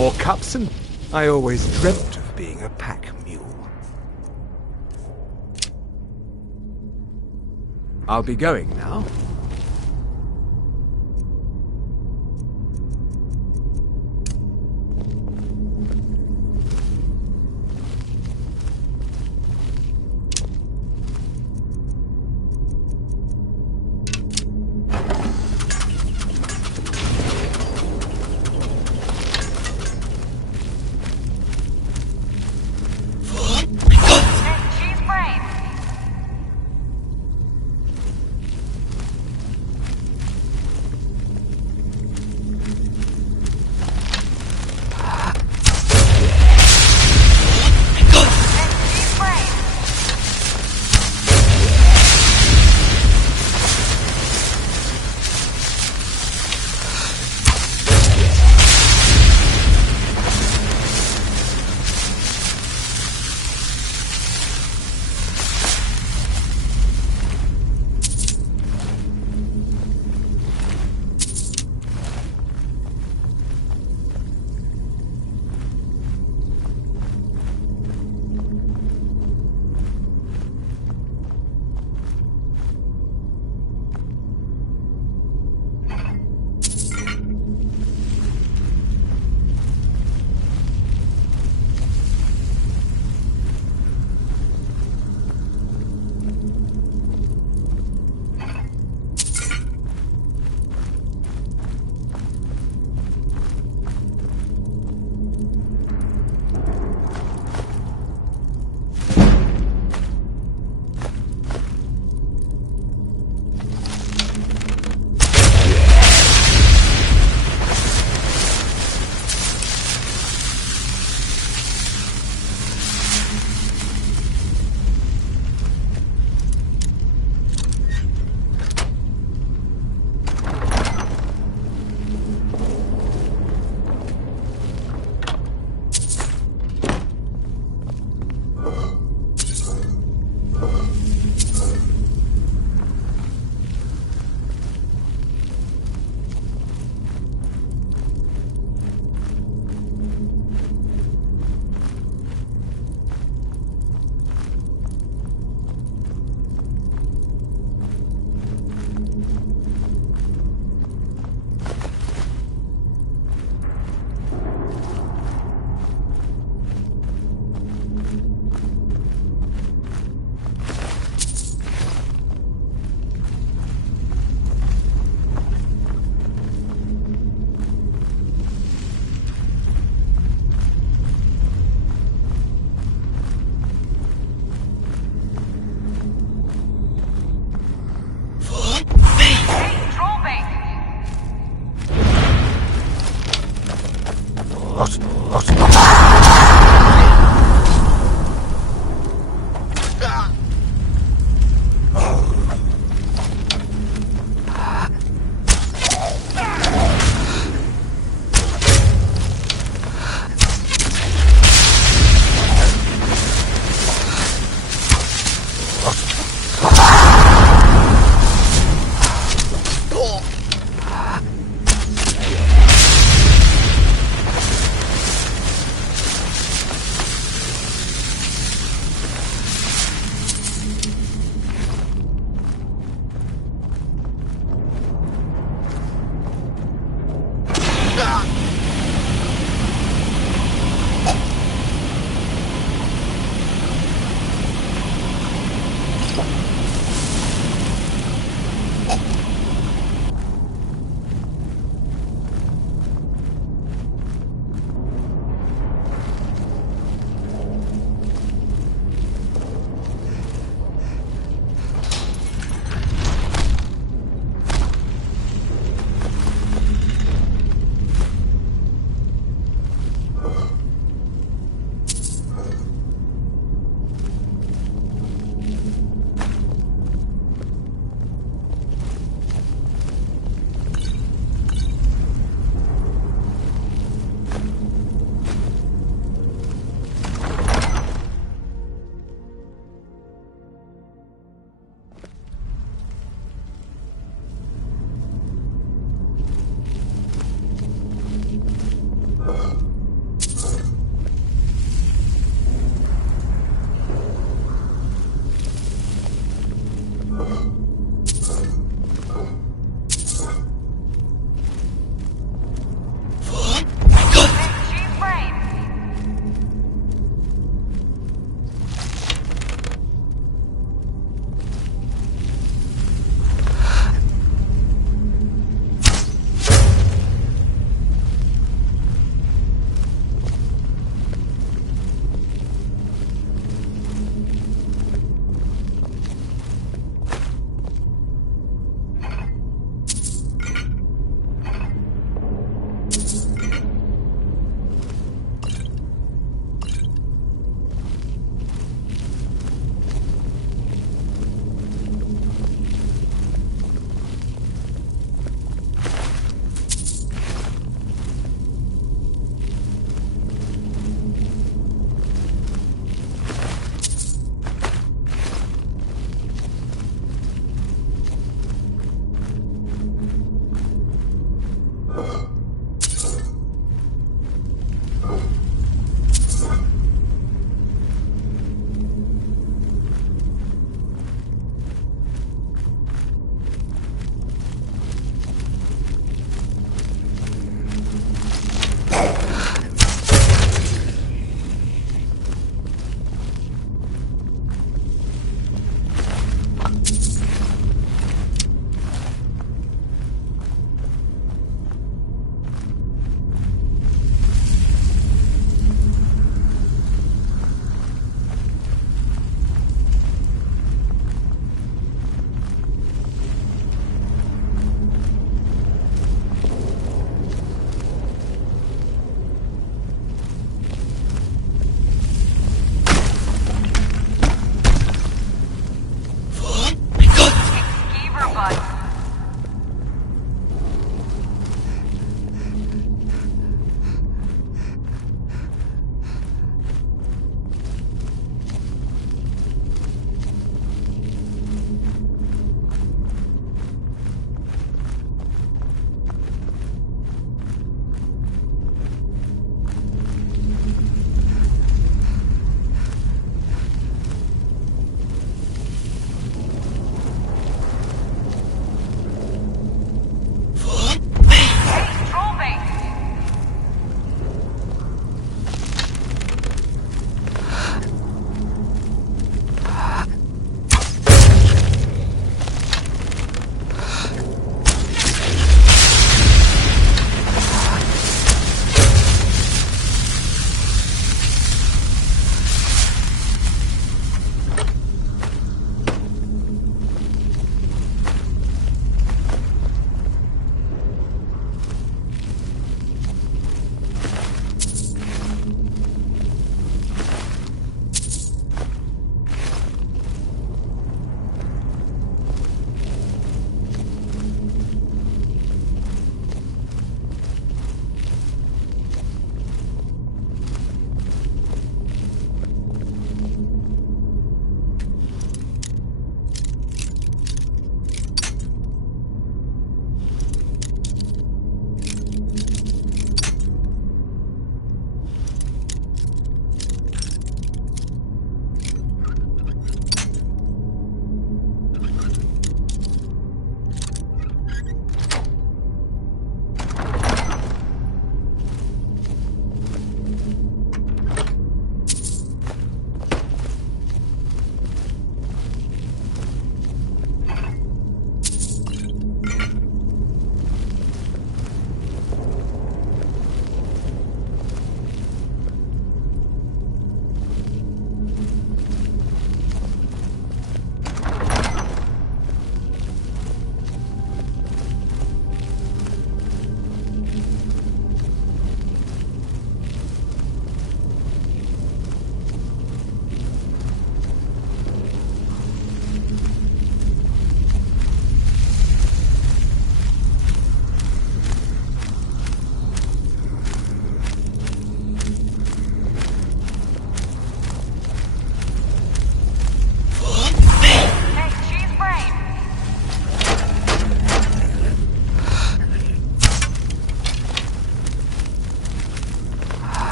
More cups and... I always dreamt of being a pack mule. I'll be going now.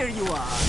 Here you are.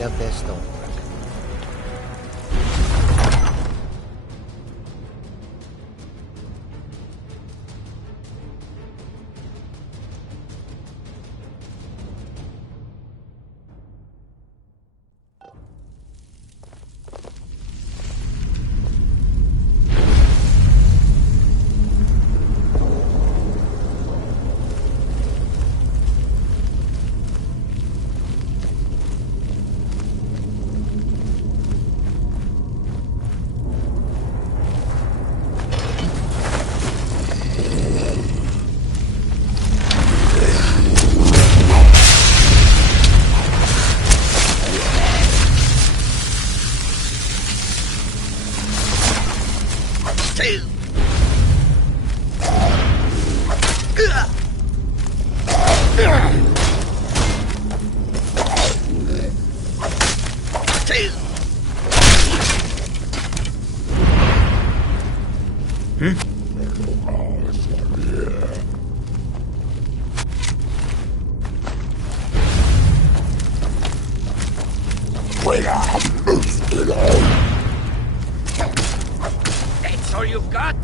love their stonework. That's all you've got?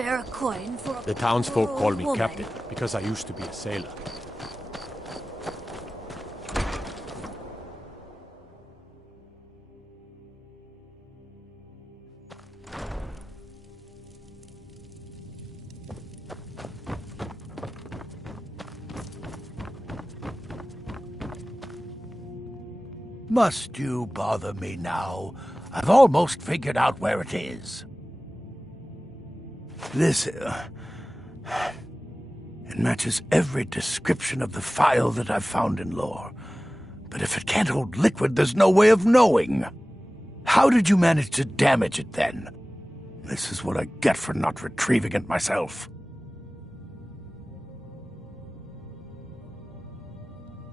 spare a coin for a The townsfolk poor call old me woman. captain because I used to be a sailor. Must you bother me now? I've almost figured out where it is. This, it matches every description of the file that I've found in lore. But if it can't hold liquid, there's no way of knowing. How did you manage to damage it then? This is what I get for not retrieving it myself.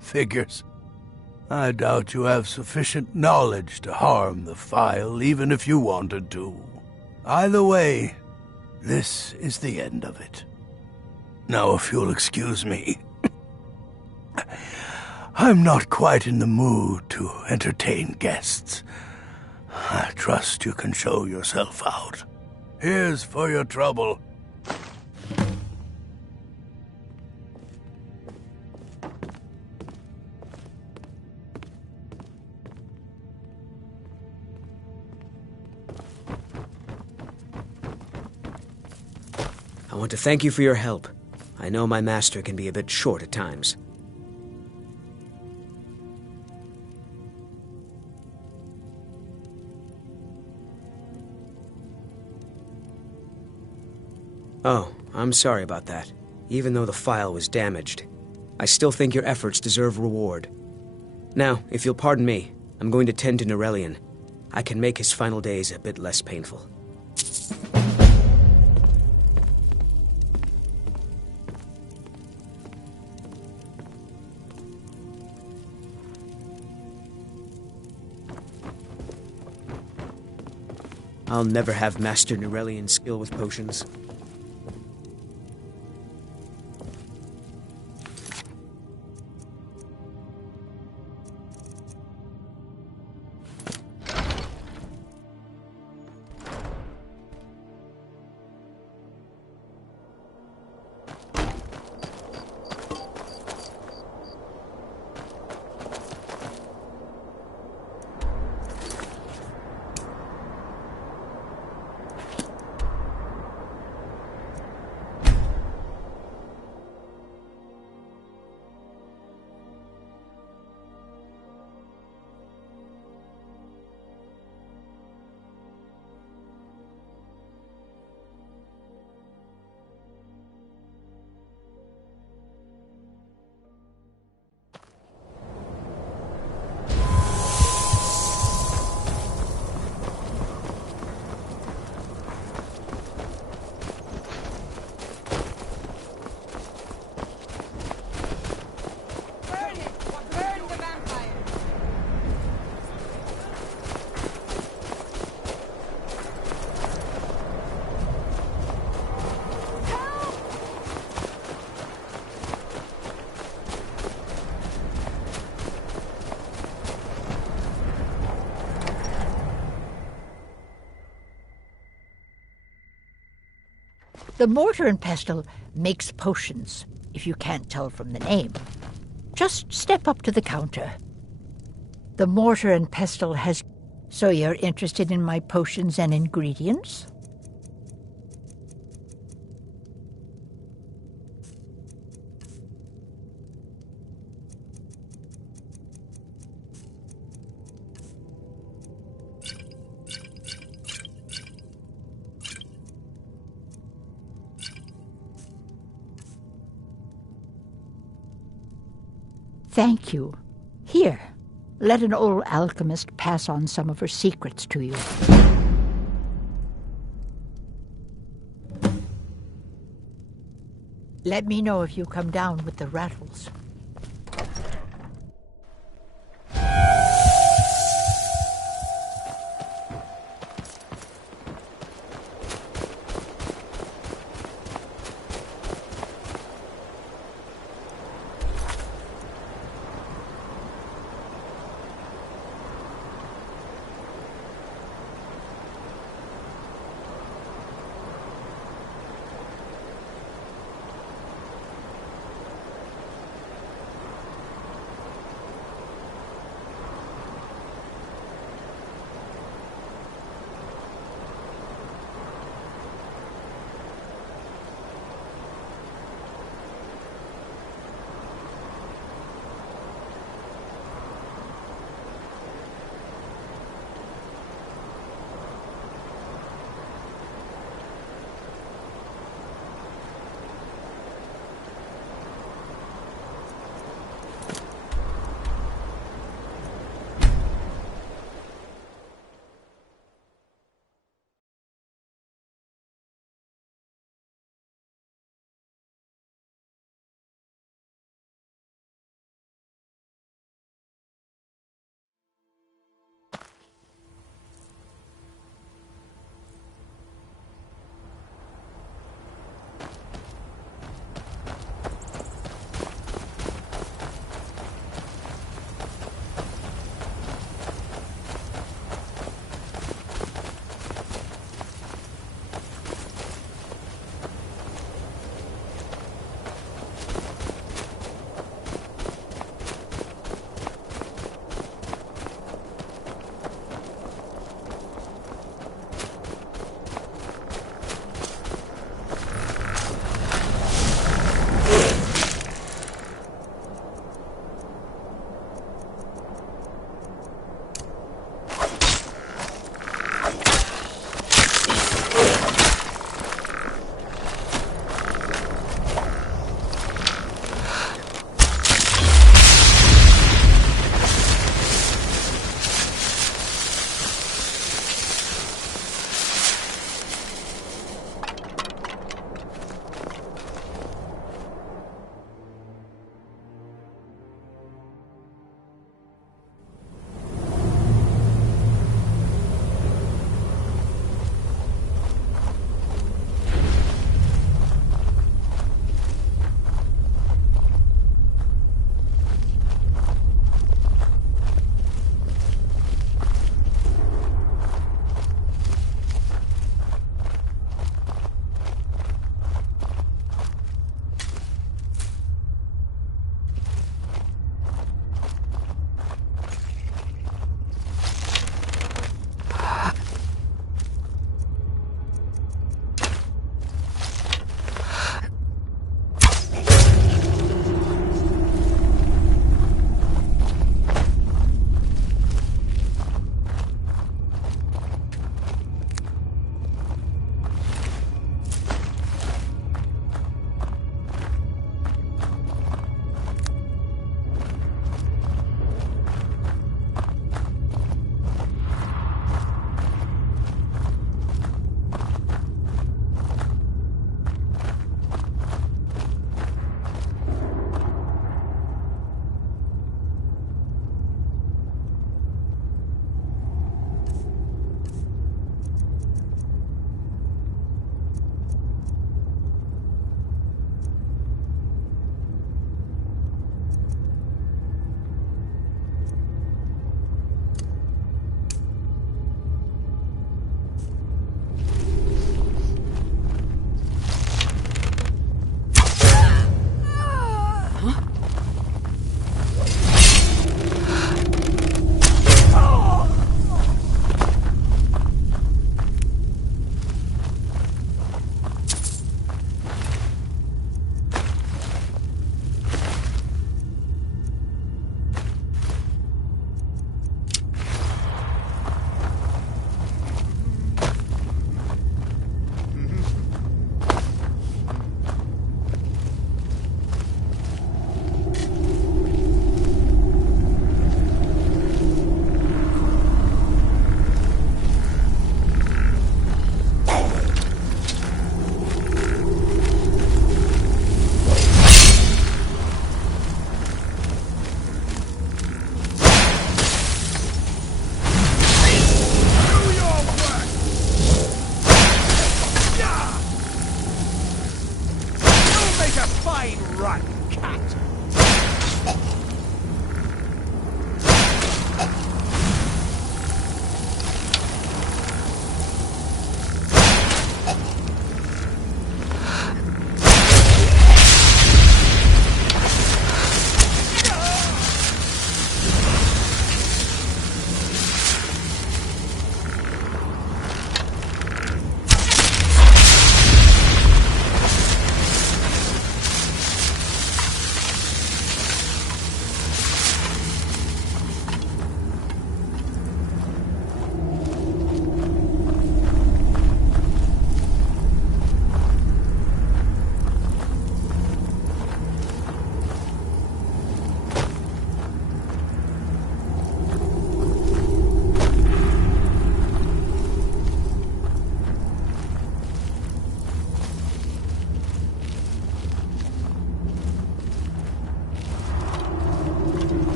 Figures. I doubt you have sufficient knowledge to harm the file, even if you wanted to. Either way, this is the end of it. Now, if you'll excuse me, I'm not quite in the mood to entertain guests. I trust you can show yourself out. Here's for your trouble. I want to thank you for your help. I know my master can be a bit short at times. Oh, I'm sorry about that. Even though the file was damaged, I still think your efforts deserve reward. Now, if you'll pardon me, I'm going to tend to Norellian. I can make his final days a bit less painful. I'll never have mastered Norellian's skill with potions. The Mortar and Pestle makes potions, if you can't tell from the name. Just step up to the counter. The Mortar and Pestle has... So you're interested in my potions and ingredients? Thank you. Here, let an old alchemist pass on some of her secrets to you. Let me know if you come down with the rattles.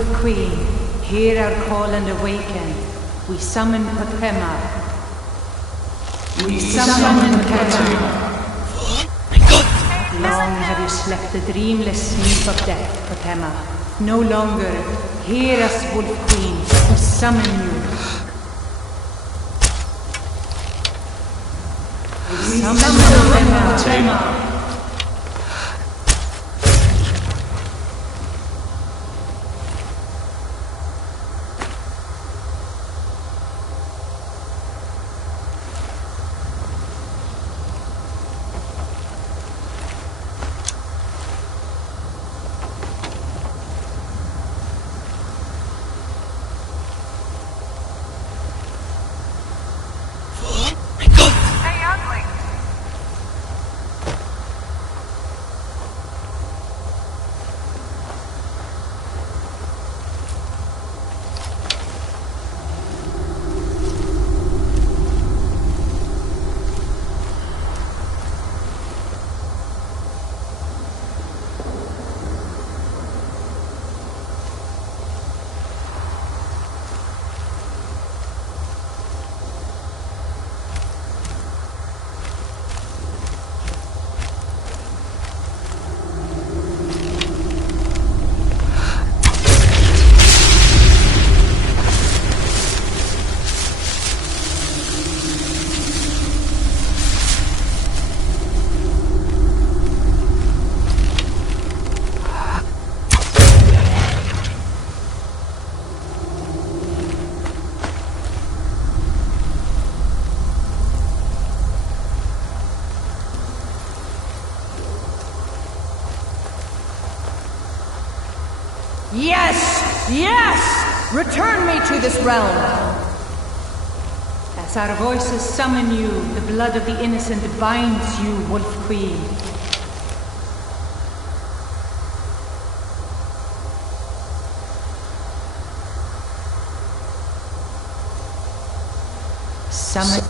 Wolf Queen, hear our call and awaken. We summon Potema. We summon Potema. Long have you slept the dreamless sleep of death, Potema. No longer. Hear us, Wolf Queen. We summon you. We summon Potema. Yes! Yes! Return me to this realm! As our voices summon you, the blood of the innocent binds you, Wolf Queen. Summon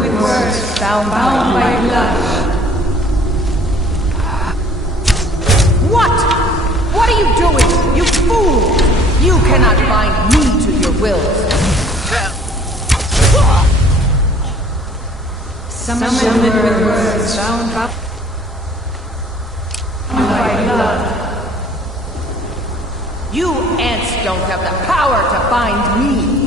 with words bound by blood. What are you doing, you fool? You cannot bind me to your will. Summoned with words bound up by blood. You ants don't have the power to bind me.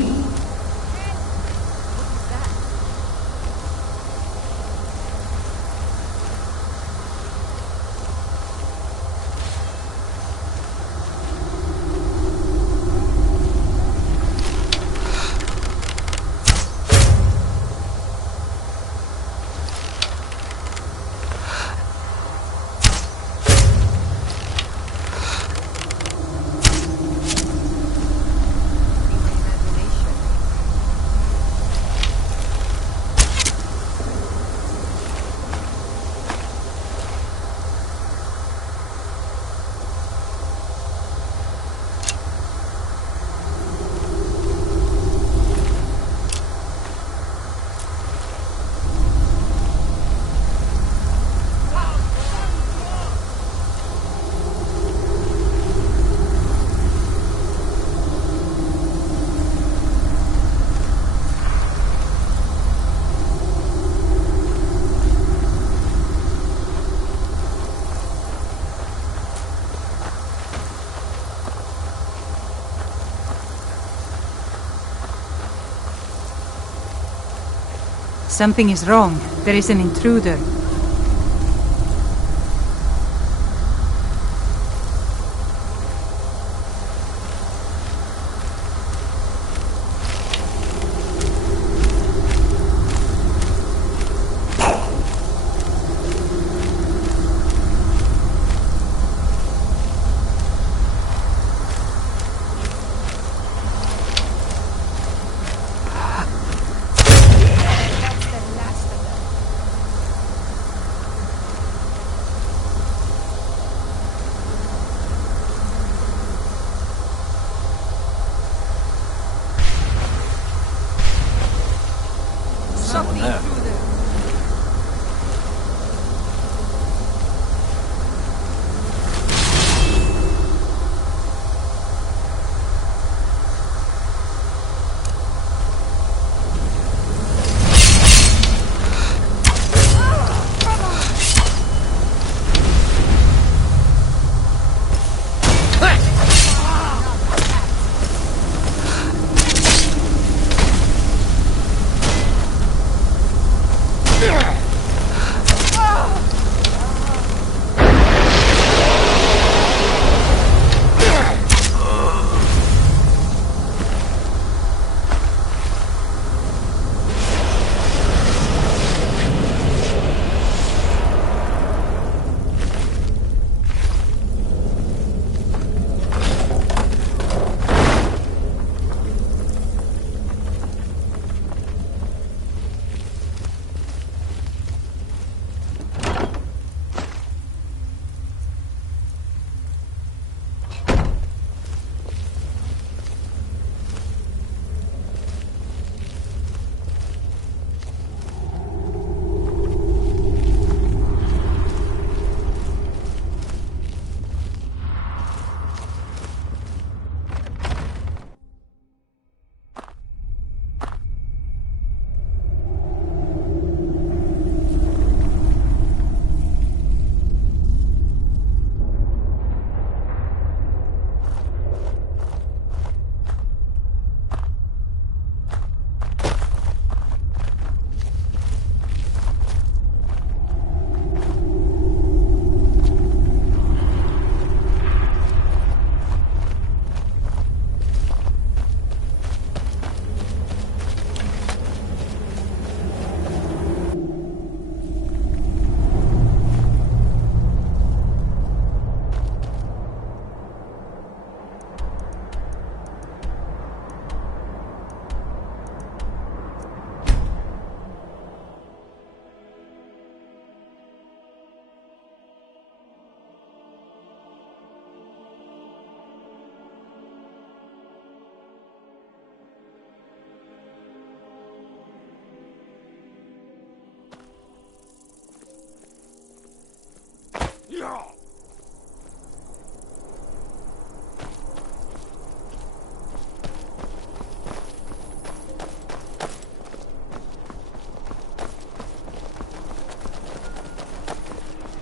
Something is wrong. There is an intruder.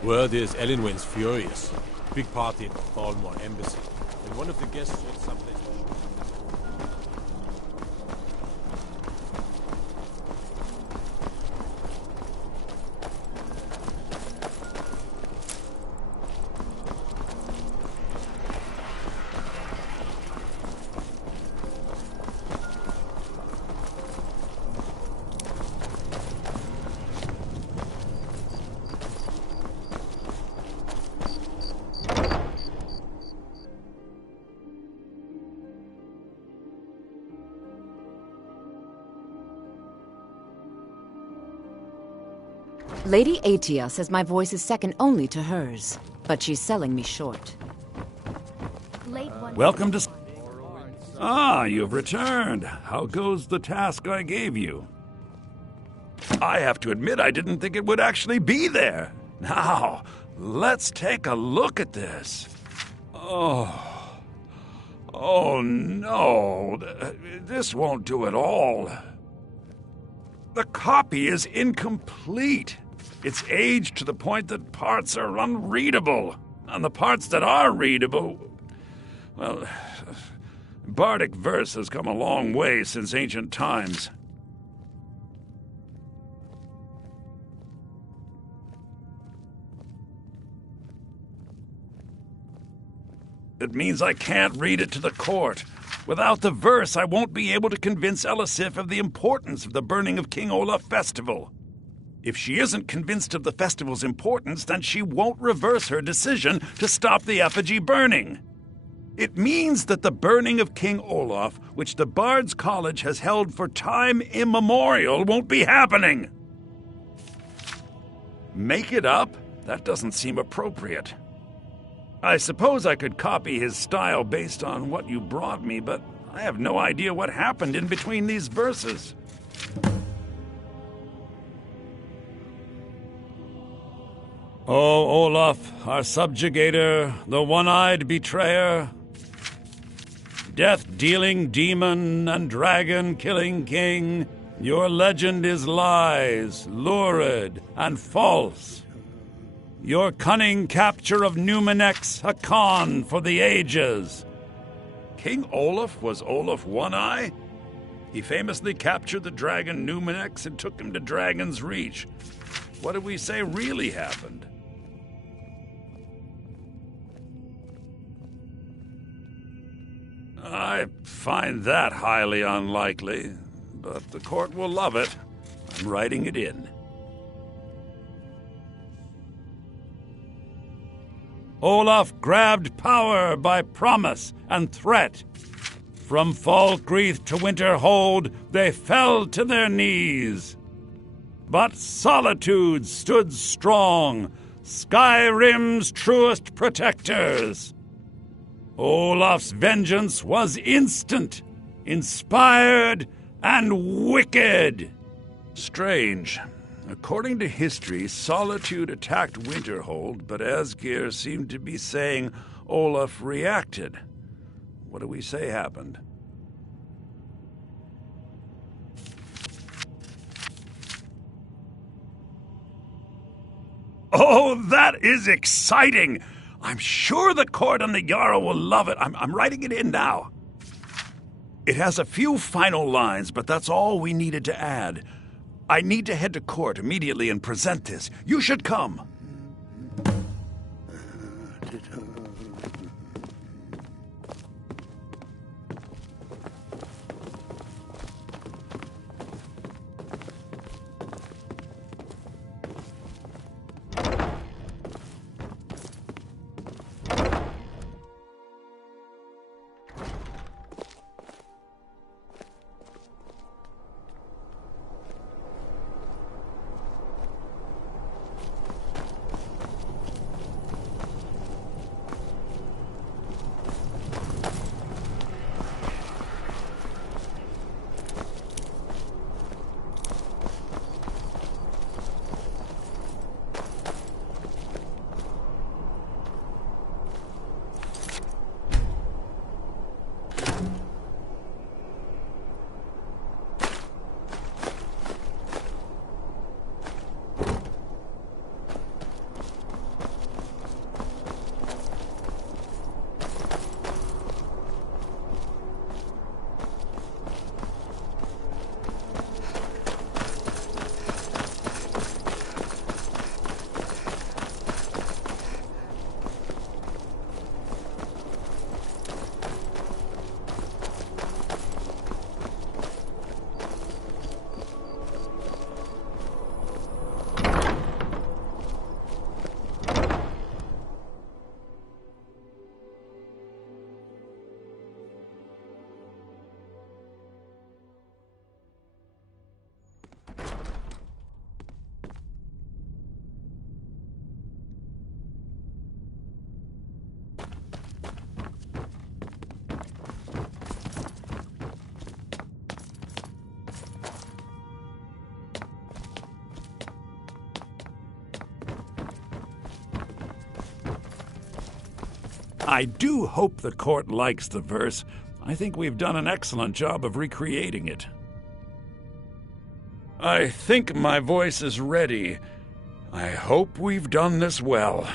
Word is Elinwen's furious. Big party at the Thalmor embassy. And one of the guests went someplace... Lady Atia says my voice is second only to hers, but she's selling me short. Welcome to... Ah, you've returned. How goes the task I gave you? I have to admit I didn't think it would actually be there. Now, let's take a look at this. Oh no. This won't do at all. The copy is incomplete. It's aged to the point that parts are unreadable. And the parts that are readable... Well, bardic verse has come a long way since ancient times. It means I can't read it to the court. Without the verse, I won't be able to convince Elisif of the importance of the burning of King Olaf festival. If she isn't convinced of the festival's importance, then she won't reverse her decision to stop the effigy burning. It means that the burning of King Olaf, which the Bard's College has held for time immemorial, won't be happening. Make it up? That doesn't seem appropriate. I suppose I could copy his style based on what you brought me, but I have no idea what happened in between these verses. O Olaf, our subjugator, the one-eyed betrayer, death-dealing demon and dragon-killing king, your legend is lies, lurid, and false. Your cunning capture of Numenex, a con for the ages. King Olaf was Olaf One-Eye? He famously captured the dragon Numenex and took him to Dragon's Reach. What did we say really happened? I find that highly unlikely, but the court will love it. I'm writing it in. Olaf grabbed power by promise and threat. From Falkreath to Winterhold, they fell to their knees. But Solitude stood strong, Skyrim's truest protectors. Olaf's vengeance was instant, inspired, and wicked. Strange. According to history, Solitude attacked Winterhold, but Asgeir seemed to be saying Olaf reacted. What do we say happened? Oh, that is exciting! I'm sure the court and the Jarl will love it. I'm writing it in now. It has a few final lines, but that's all we needed to add. I need to head to court immediately and present this. You should come. I do hope the court likes the verse. I think we've done an excellent job of recreating it. I think my voice is ready. I hope we've done this well.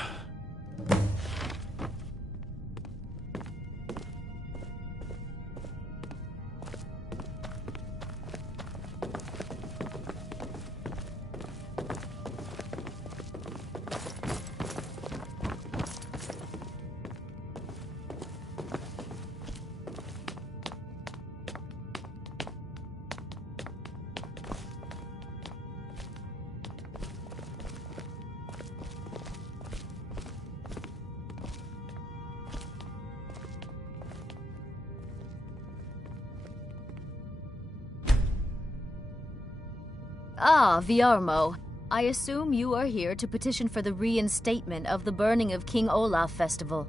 Ah, Viarmo. I assume you are here to petition for the reinstatement of the burning of King Olaf festival.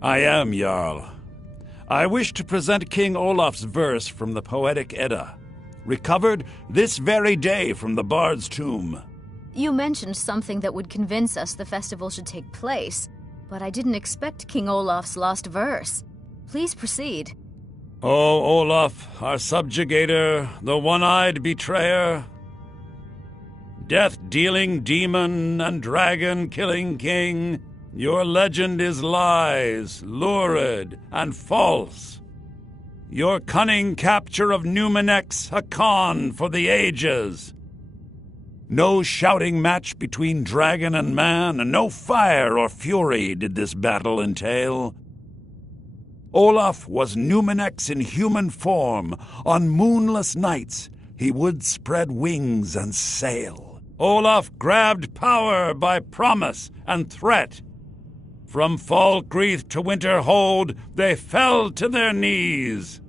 I am, Jarl. I wish to present King Olaf's verse from the Poetic Edda, recovered this very day from the Bard's tomb. You mentioned something that would convince us the festival should take place, but I didn't expect King Olaf's lost verse. Please proceed. O Olaf, our subjugator, the one-eyed betrayer, death-dealing demon and dragon-killing king, your legend is lies, lurid, and false. Your cunning capture of Numenex a con for the ages. No shouting match between dragon and man, and no fire or fury did this battle entail. Olaf was Numenex in human form. On moonless nights he would spread wings and sail. Olaf grabbed power by promise and threat. From Falkreath to Winterhold, they fell to their knees.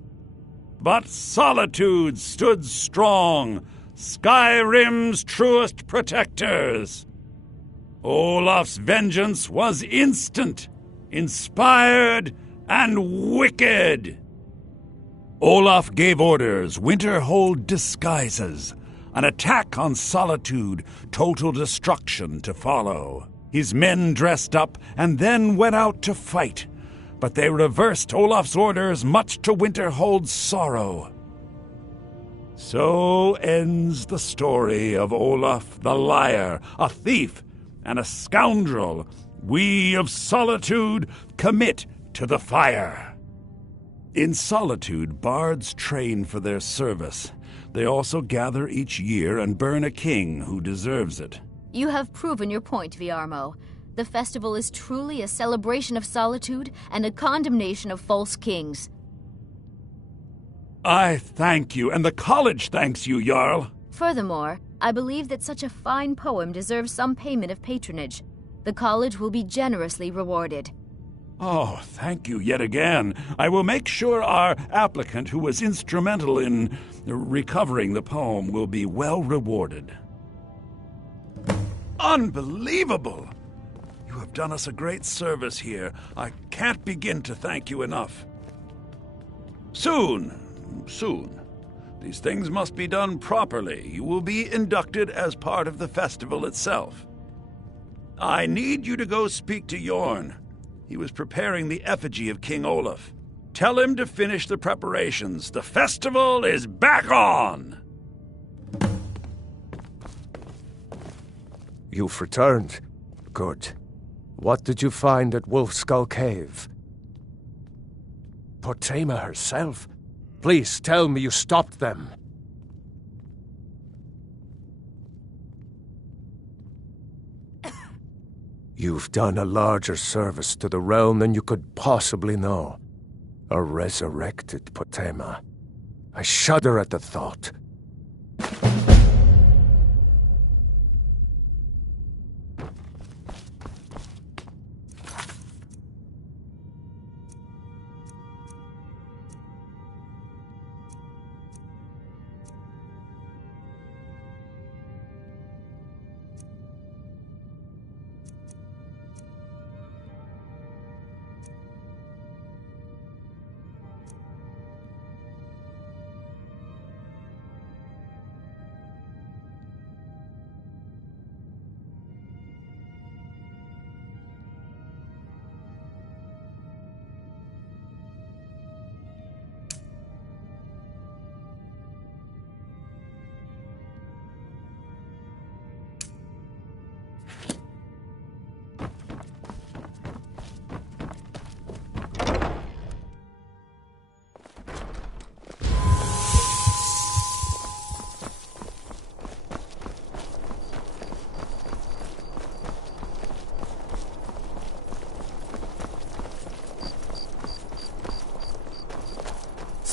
But Solitude stood strong, Skyrim's truest protectors. Olaf's vengeance was instant, inspired, and wicked. Olaf gave orders, Winterhold disguises, an attack on Solitude, total destruction to follow. His men dressed up and then went out to fight, but they reversed Olaf's orders, much to Winterhold's sorrow. So ends the story of Olaf the liar, a thief and a scoundrel we of Solitude commit to the fire. In Solitude, bards train for their service. They also gather each year and burn a king who deserves it. You have proven your point, Viarmo. The festival is truly a celebration of solitude and a condemnation of false kings. I thank you, and the college thanks you, Jarl. Furthermore, I believe that such a fine poem deserves some payment of patronage. The college will be generously rewarded. Oh, thank you yet again. I will make sure our applicant, who was instrumental in recovering the poem, will be well rewarded. Unbelievable! You have done us a great service here. I can't begin to thank you enough. Soon. These things must be done properly. You will be inducted as part of the festival itself. I need you to go speak to Yorn. He was preparing the effigy of King Olaf. Tell him to finish the preparations. The festival is back on! You've returned. Good. What did you find at Wolf Skull Cave? Potema herself? Please tell me you stopped them. You've done a larger service to the realm than you could possibly know. A resurrected Potema. I shudder at the thought.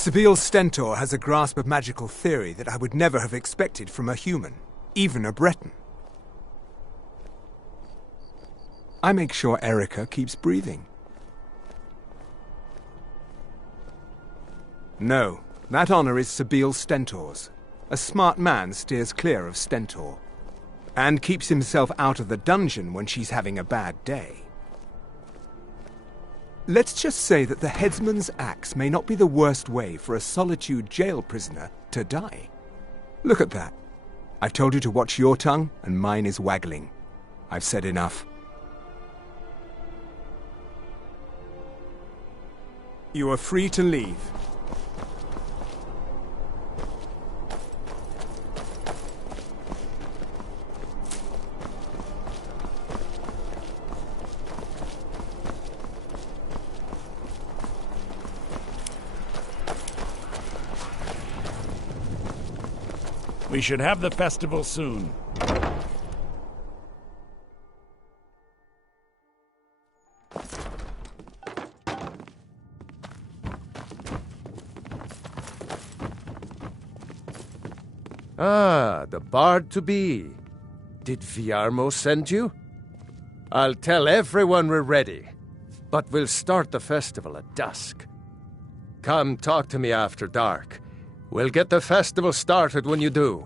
Sabine Stentor has a grasp of magical theory that I would never have expected from a human, even a Breton. I make sure Erica keeps breathing. No, that honor is Sabine Stentor's. A smart man steers clear of Stentor, and keeps himself out of the dungeon when she's having a bad day. Let's just say that the headsman's axe may not be the worst way for a Solitude jail prisoner to die. Look at that. I've told you to watch your tongue, and mine is waggling. I've said enough. You are free to leave. We should have the festival soon. Ah, the bard-to-be. Did Viarmo send you? I'll tell everyone we're ready, but we'll start the festival at dusk. Come talk to me after dark. We'll get the festival started when you do.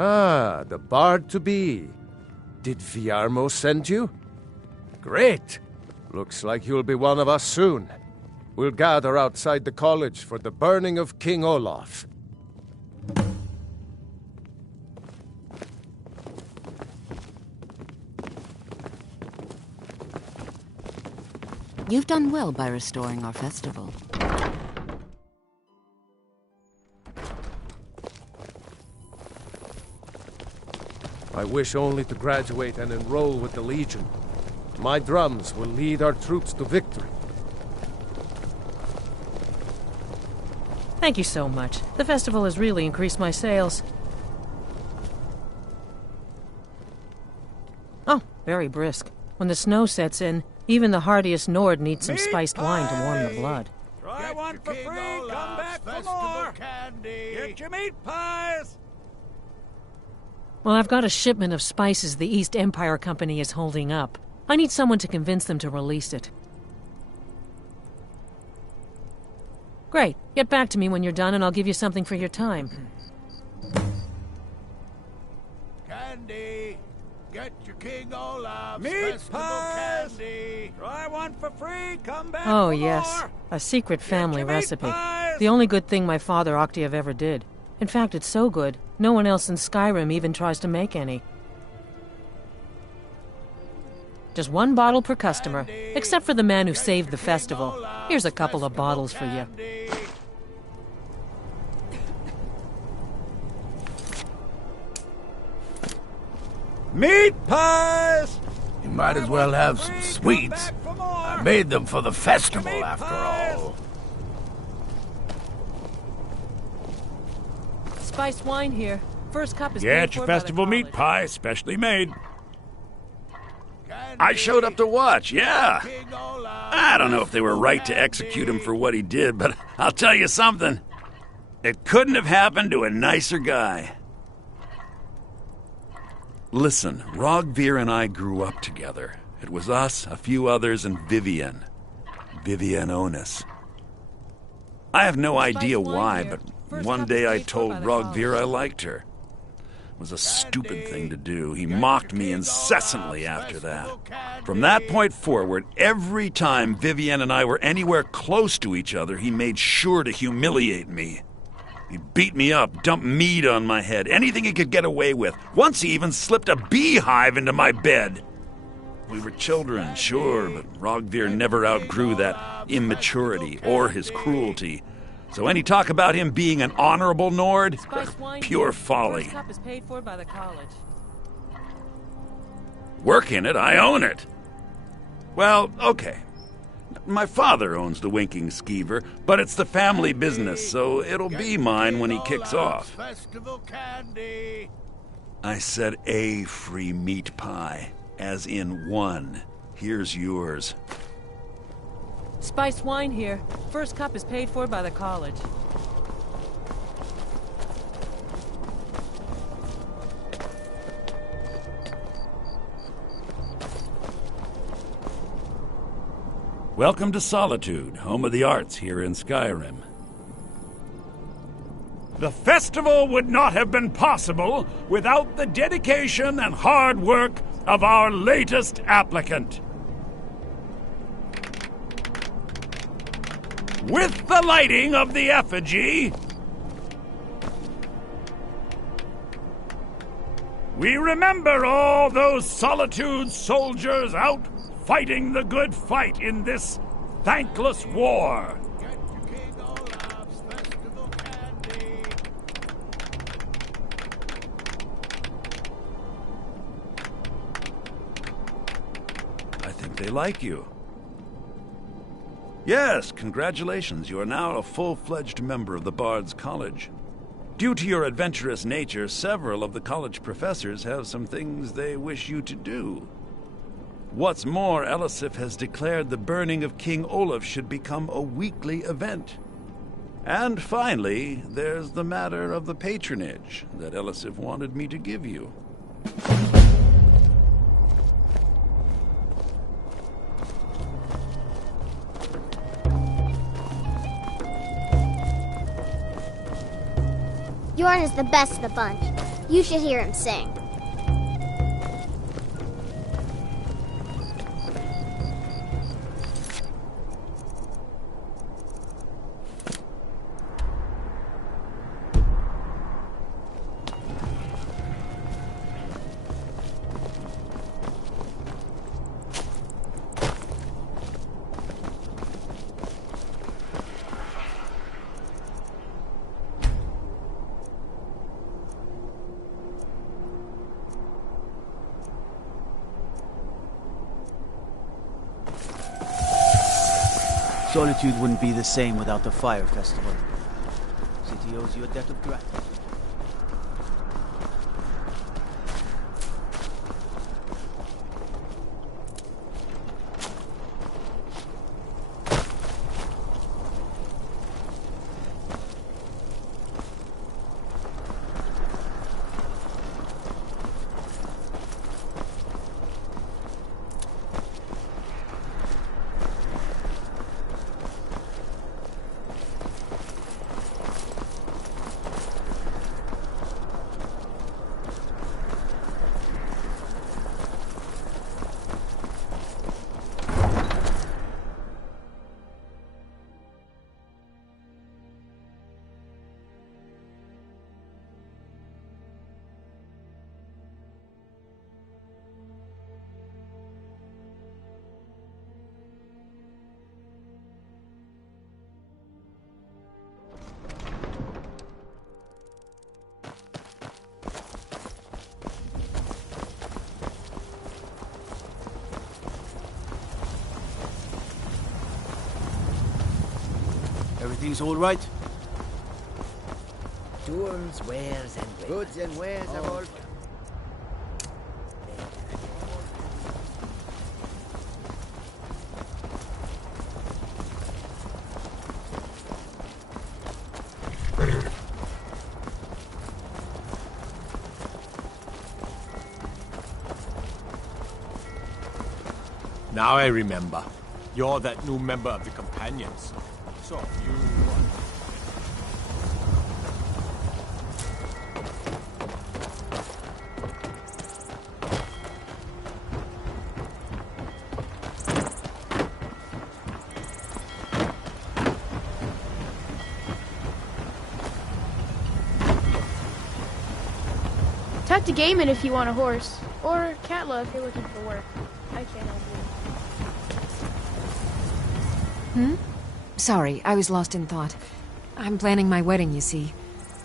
Ah, the bard-to-be. Did Viarmo send you? Great! Looks like you'll be one of us soon. We'll gather outside the college for the burning of King Olaf. You've done well by restoring our festival. I wish only to graduate and enroll with the Legion. My drums will lead our troops to victory. Thank you so much. The festival has really increased my sales. Oh, very brisk. When the snow sets in, even the hardiest Nord needs some spiced wine to warm the blood. Try one for free, come back for more! Candy. Get your meat pies! Well, I've got a shipment of spices the East Empire Company is holding up. I need someone to convince them to release it. Great. Get back to me when you're done and I'll give you something for your time. Candy! Get your King Olaf's Meat festival pies! candy! Try one for free, come back Oh, for yes. more! A secret family your meat recipe. pies! The only good thing my father Octiev ever did. In fact, it's so good, no one else in Skyrim even tries to make any. Just one bottle per customer, except for the man who saved the festival. Here's a couple of bottles for you. Meat pies! You might as well have some sweets. I made them for the festival, after all. Spiced wine here. First cup is Get paid your for by the festival meat college. pie, specially made. I showed up to watch, yeah. I don't know if they were right to execute him for what he did, but I'll tell you something. It couldn't have happened to a nicer guy. Listen, Rogvir and I grew up together. It was us, a few others, and Vivienne. Vivienne Onus. I have no idea why, but one day I told Rogvir I liked her. It was a stupid thing to do. He mocked me incessantly after that. From that point forward, every time Vivienne and I were anywhere close to each other, he made sure to humiliate me. He beat me up, dumped meat on my head, anything he could get away with. Once he even slipped a beehive into my bed. We were children, sure, but Rogvir never outgrew that immaturity or his cruelty. So any talk about him being an honorable Nord? Spice wine Pure here. folly. First cup is paid for by the college. Work in it, I own it. Well, okay. My father owns the Winking Skeever, but it's the family business, so it'll be mine when he kicks off. Festival candy. I said a free meat pie, as in one. Here's yours. Spiced wine here. First cup is paid for by the college. Welcome to Solitude, home of the arts here in Skyrim. The festival would not have been possible without the dedication and hard work of our latest applicant. With the lighting of the effigy, we remember all those Solitude soldiers out fighting the good fight in this thankless war. I think they like you. Yes, congratulations. You are now a full-fledged member of the Bard's College. Due to your adventurous nature, several of the college professors have some things they wish you to do. What's more, Elisif has declared the burning of King Olaf should become a weekly event. And finally, there's the matter of the patronage that Elisif wanted me to give you. Bjorn is the best of the bunch. You should hear him sing. Solitude wouldn't be the same without the Fire Festival. City owes you a debt of gratitude. Everything's all right? Tools, wares, and wares. Goods and wares are all... Now I remember. You're that new member of the Companions. So you... Talk to Gaiman if you want a horse. Or Katla if you're looking for work. I can't help you. Sorry, I was lost in thought. I'm planning my wedding, you see.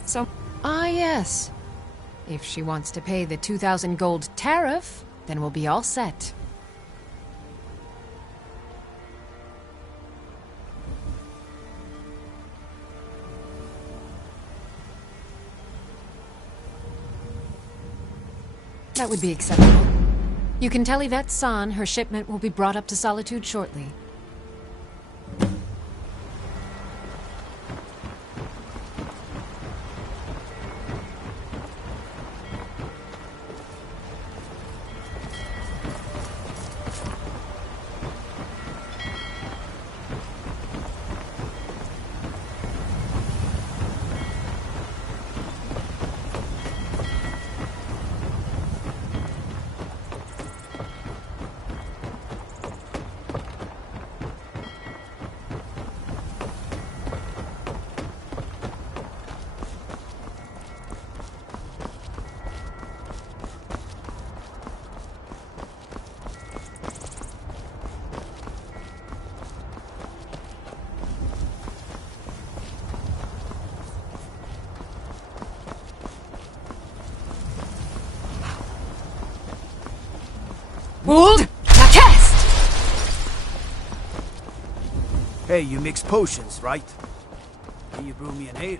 So, yes. If she wants to pay the 2,000 gold tariff, then we'll be all set. That would be acceptable. You can tell Yvette San her shipment will be brought up to Solitude shortly. Hold! Cast! Hey, you mix potions, right? Can you brew me an ale?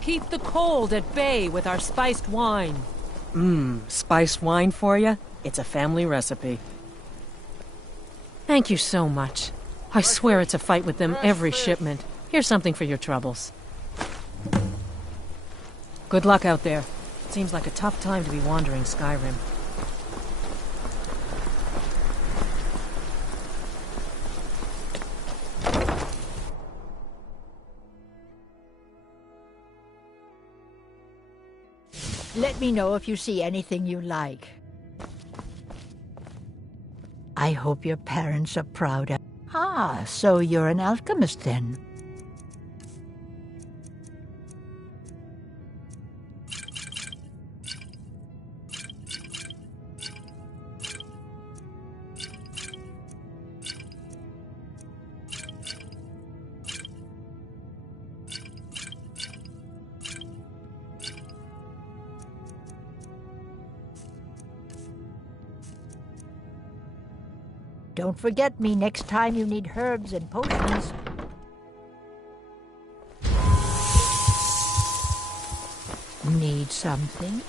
Keep the cold at bay with our spiced wine. Spiced wine for you? It's a family recipe. Thank you so much. I swear it's a fight with them every shipment. Here's something for your troubles. Good luck out there. Seems like a tough time to be wandering Skyrim. Let me know if you see anything you like. I hope your parents are proud of... Ah, so you're an alchemist then. Don't forget me next time you need herbs and potions. Need something?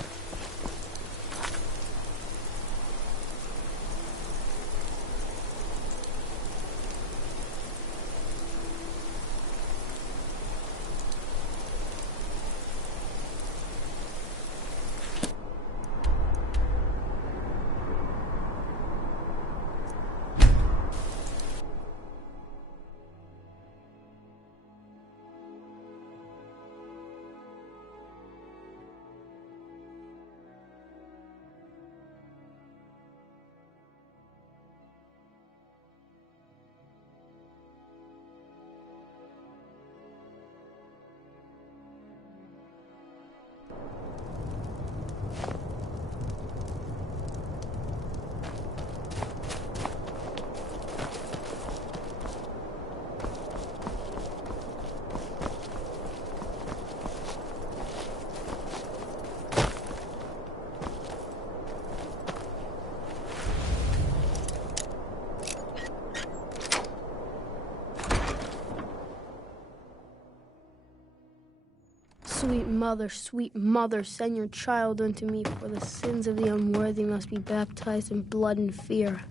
Sweet mother, send your child unto me, for the sins of the unworthy must be baptized in blood and fear.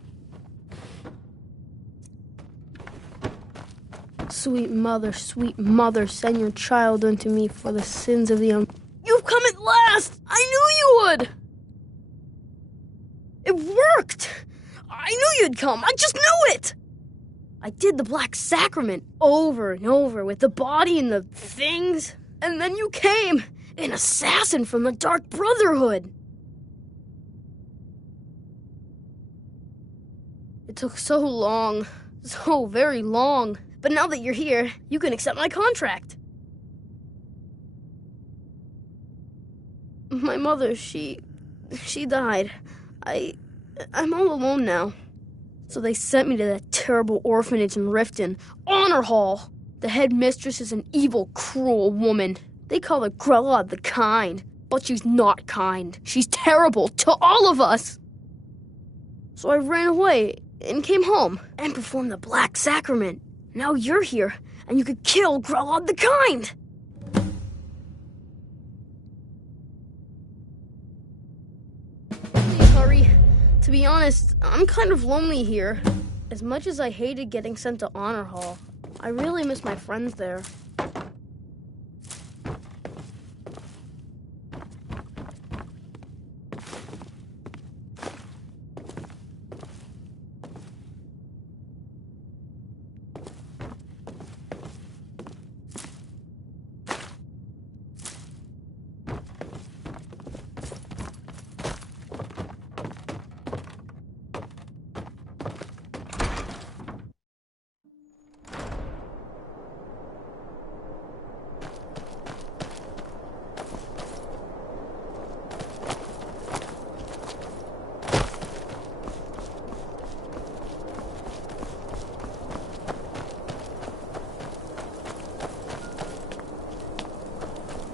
Sweet mother, send your child unto me, for the sins of the You've come at last! I I knew you would! It worked! I knew you'd come! I just knew it! I did the Black Sacrament over and over with the body and the things, and then you came, an assassin from the Dark Brotherhood. It took so long, so very long, but now that you're here, you can accept my contract. My mother, she died. I'm all alone now. So they sent me to that terrible orphanage in Riften, Honor Hall. The headmistress is an evil, cruel woman. They call her Grella the Kind, but she's not kind. She's terrible to all of us. So I ran away and came home and performed the Black Sacrament. Now you're here, and you could kill Grella the Kind. Please hurry. To be honest, I'm kind of lonely here. As much as I hated getting sent to Honor Hall, I really miss my friends there.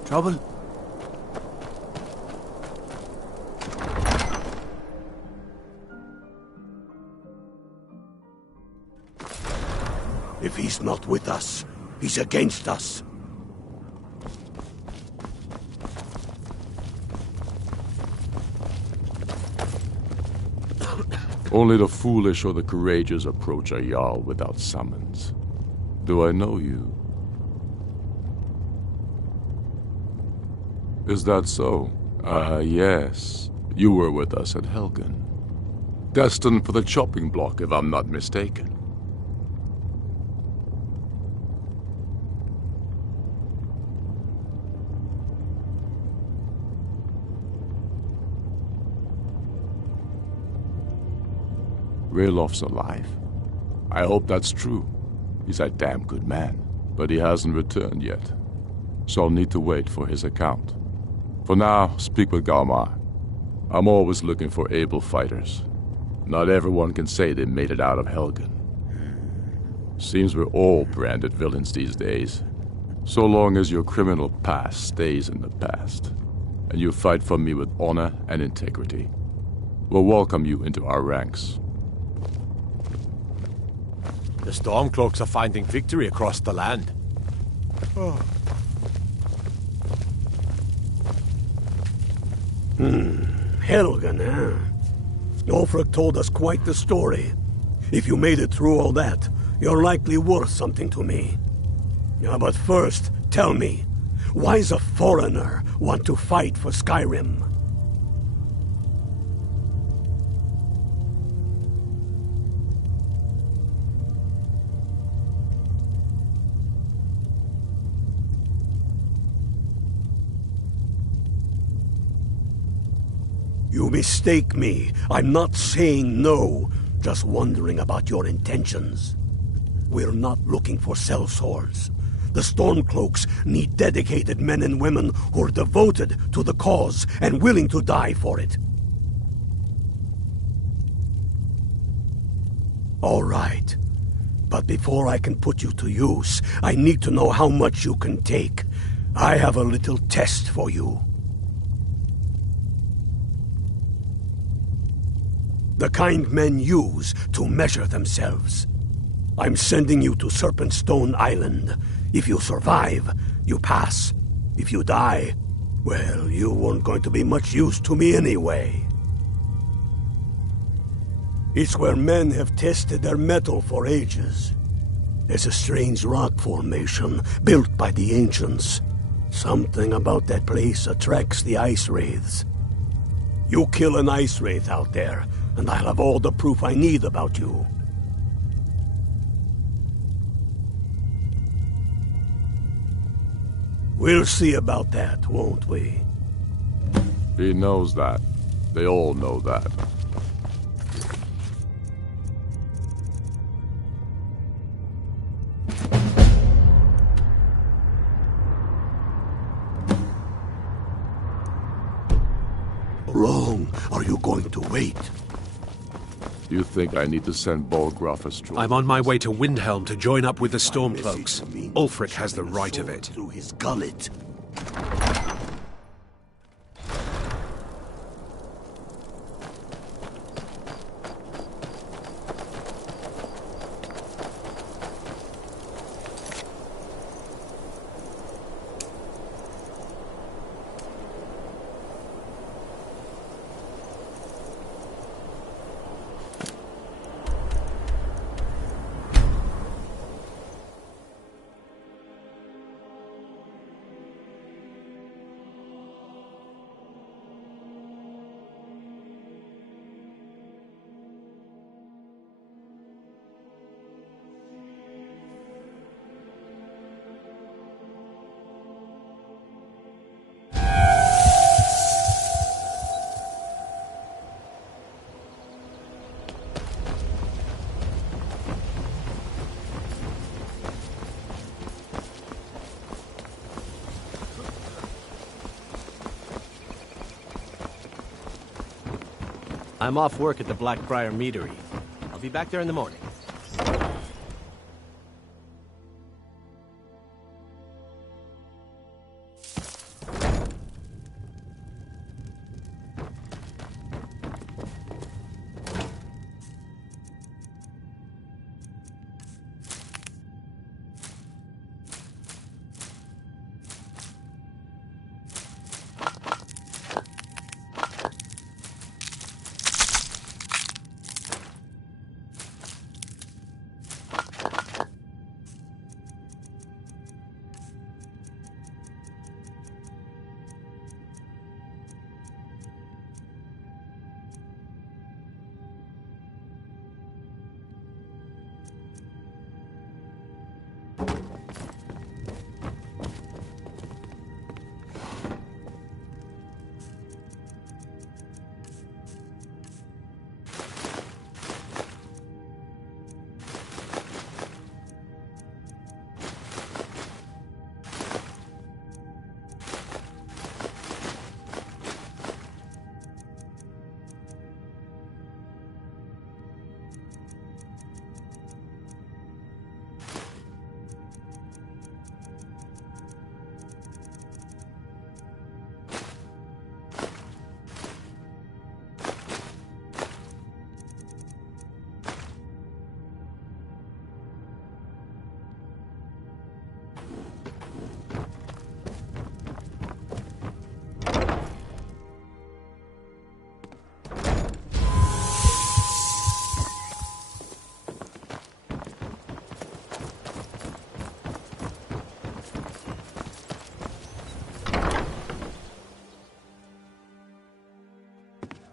Trouble? If he's not with us, he's against us. Only the foolish or the courageous approach a Jarl without summons. Do I know you? Is that so? Yes. You were with us at Helgen. Destined for the chopping block, if I'm not mistaken. Raylof's alive. I hope that's true. He's a damn good man, but he hasn't returned yet. So I'll need to wait for his account. For now, speak with Galmar. I'm always looking for able fighters. Not everyone can say they made it out of Helgen. Seems we're all branded villains these days. So long as your criminal past stays in the past, and you fight for me with honor and integrity, we'll welcome you into our ranks. The Stormcloaks are finding victory across the land. Oh. Helgen, huh? Ulfric told us quite the story. If you made it through all that, you're likely worth something to me. Now, but first, tell me, why does a foreigner want to fight for Skyrim? You mistake me. I'm not saying no, just wondering about your intentions. We're not looking for sellswords. The Stormcloaks need dedicated men and women who are devoted to the cause and willing to die for it. All right. But before I can put you to use, I need to know how much you can take. I have a little test for you. The kind men use to measure themselves. I'm sending you to Serpentstone Island. If you survive, you pass. If you die, well, you weren't going to be much use to me anyway. It's where men have tested their metal for ages. There's a strange rock formation built by the ancients. Something about that place attracts the ice wraiths. You kill an ice wraith out there, and I'll have all the proof I need about you. We'll see about that, won't we? He knows that. They all know that. How long are you going to wait? You think I need to send Bolgraf troops? I'm on my way to Windhelm to join up with the Stormcloaks. Ulfric has the right of it. Through his gullet. I'm off work at the Blackbriar Meadery. I'll be back there in the morning.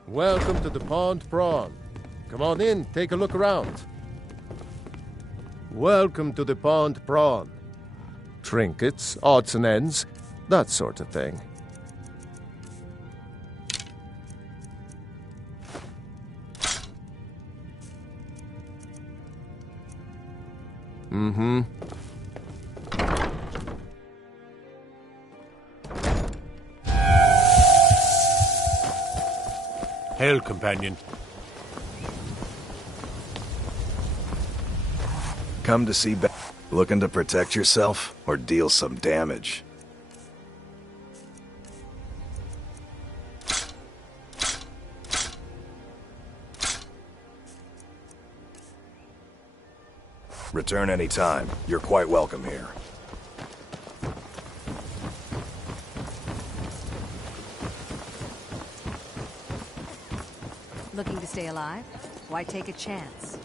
Welcome to the Pond Prawn. Come on in, take a look around. Welcome to the Pond Prawn. Trinkets, odds and ends, that sort of thing. Mm-hmm. Hail, companion. Come to see looking to protect yourself or deal some damage? Return anytime. You're quite welcome here. Looking to stay alive? Why take a chance?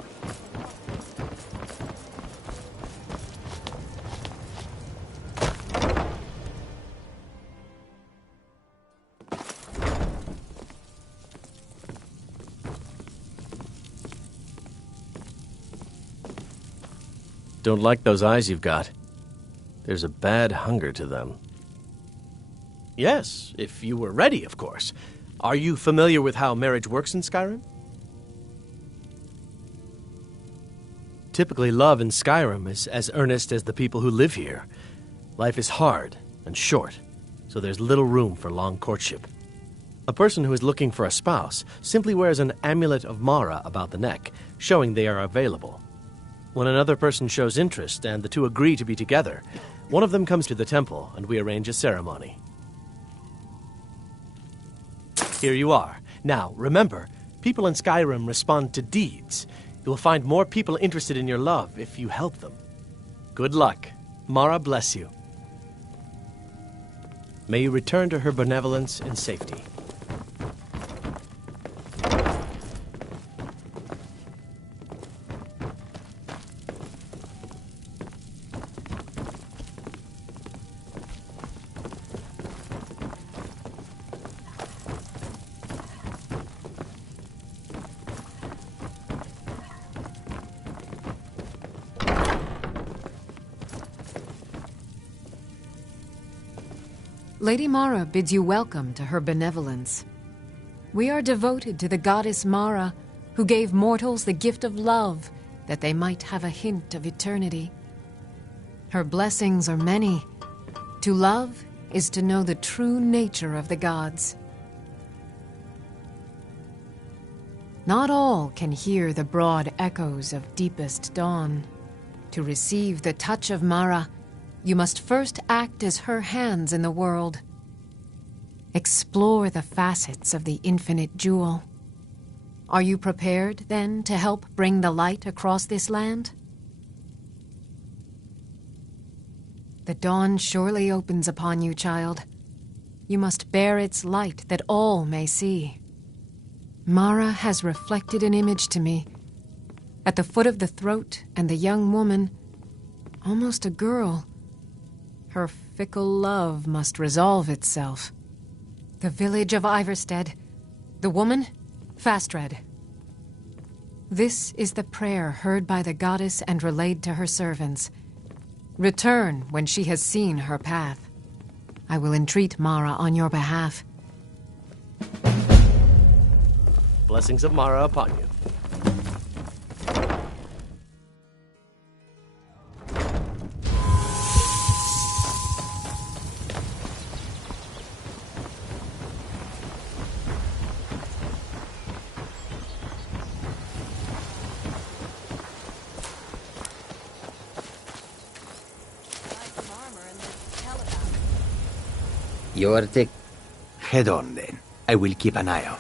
don't like those eyes you've got. There's a bad hunger to them. Yes, if you were ready, of course. Are you familiar with how marriage works in Skyrim? Typically, love in Skyrim is as earnest as the people who live here. Life is hard and short, so there's little room for long courtship. A person who is looking for a spouse simply wears an amulet of Mara about the neck, showing they are available. When another person shows interest and the two agree to be together, one of them comes to the temple and we arrange a ceremony. Here you are. Now, remember, people in Skyrim respond to deeds. You will find more people interested in your love if you help them. Good luck. Mara bless you. May you return to her benevolence in safety. Lady Mara bids you welcome to her benevolence. We are devoted to the goddess Mara, who gave mortals the gift of love, that they might have a hint of eternity. Her blessings are many. To love is to know the true nature of the gods. Not all can hear the broad echoes of deepest dawn. To receive the touch of Mara, you must first act as her hands in the world. Explore the facets of the infinite jewel. Are you prepared, then, to help bring the light across this land? The dawn surely opens upon you, child. You must bear its light that all may see. Mara has reflected an image to me. At the foot of the throat and the young woman, almost a girl. Her fickle love must resolve itself. The village of Iverstead. The woman, Fastred. This is the prayer heard by the goddess and relayed to her servants. Return when she has seen her path. I will entreat Mara on your behalf. Blessings of Mara upon you. You're the... Head on, then. I will keep an eye out.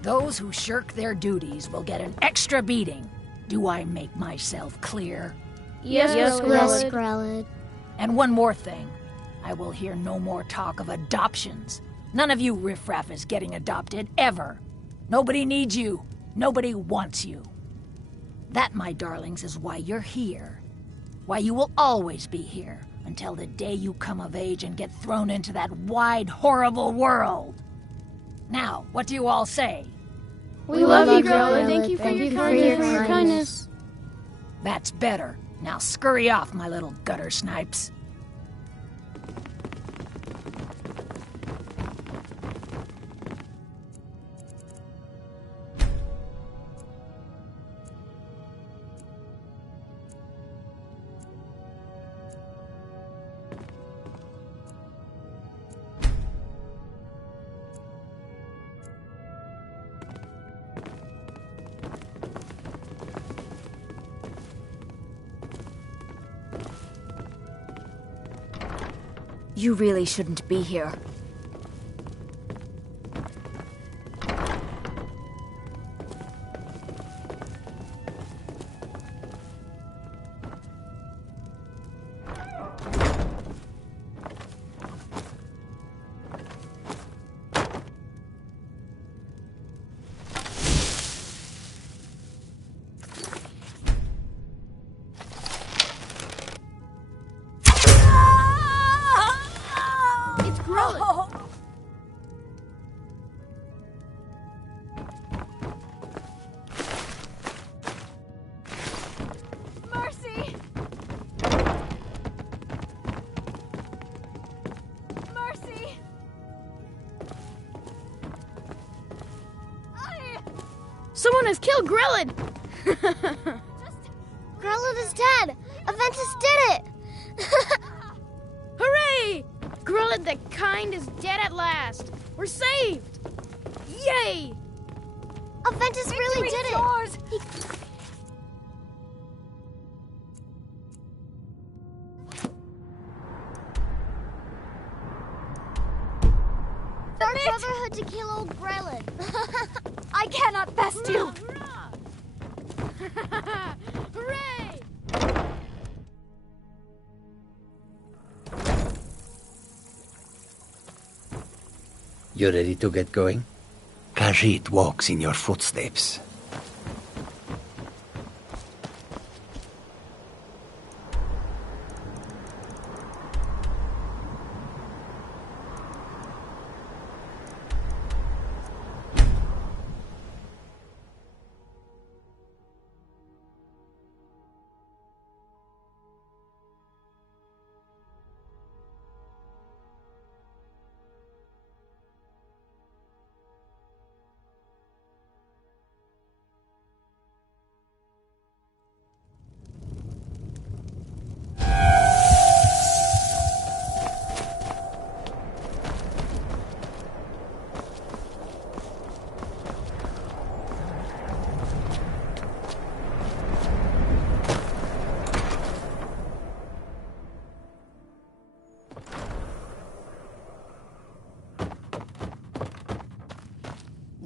Those who shirk their duties will get an extra beating. Do I make myself clear? Yes, Grelid. And one more thing. I will hear no more talk of adoptions. None of you riffraff is getting adopted, ever. Nobody needs you. Nobody wants you. That, my darlings, is why you're here. Why you will always be here, until the day you come of age and get thrown into that wide, horrible world. Now, what do you all say? We love you, Grelid. Thank you for your kindness. That's better. Now scurry off, my little gutter snipes. You really shouldn't be here. Someone has killed Grillin! Grillin is dead! Aventus did it! Hooray! Grillin the Kind is dead at last! We're saved! Yay! Aventus really did it! Our brotherhood to kill old Grillin. I cannot best you! Hooray! You ready to get going? Khajiit walks in your footsteps.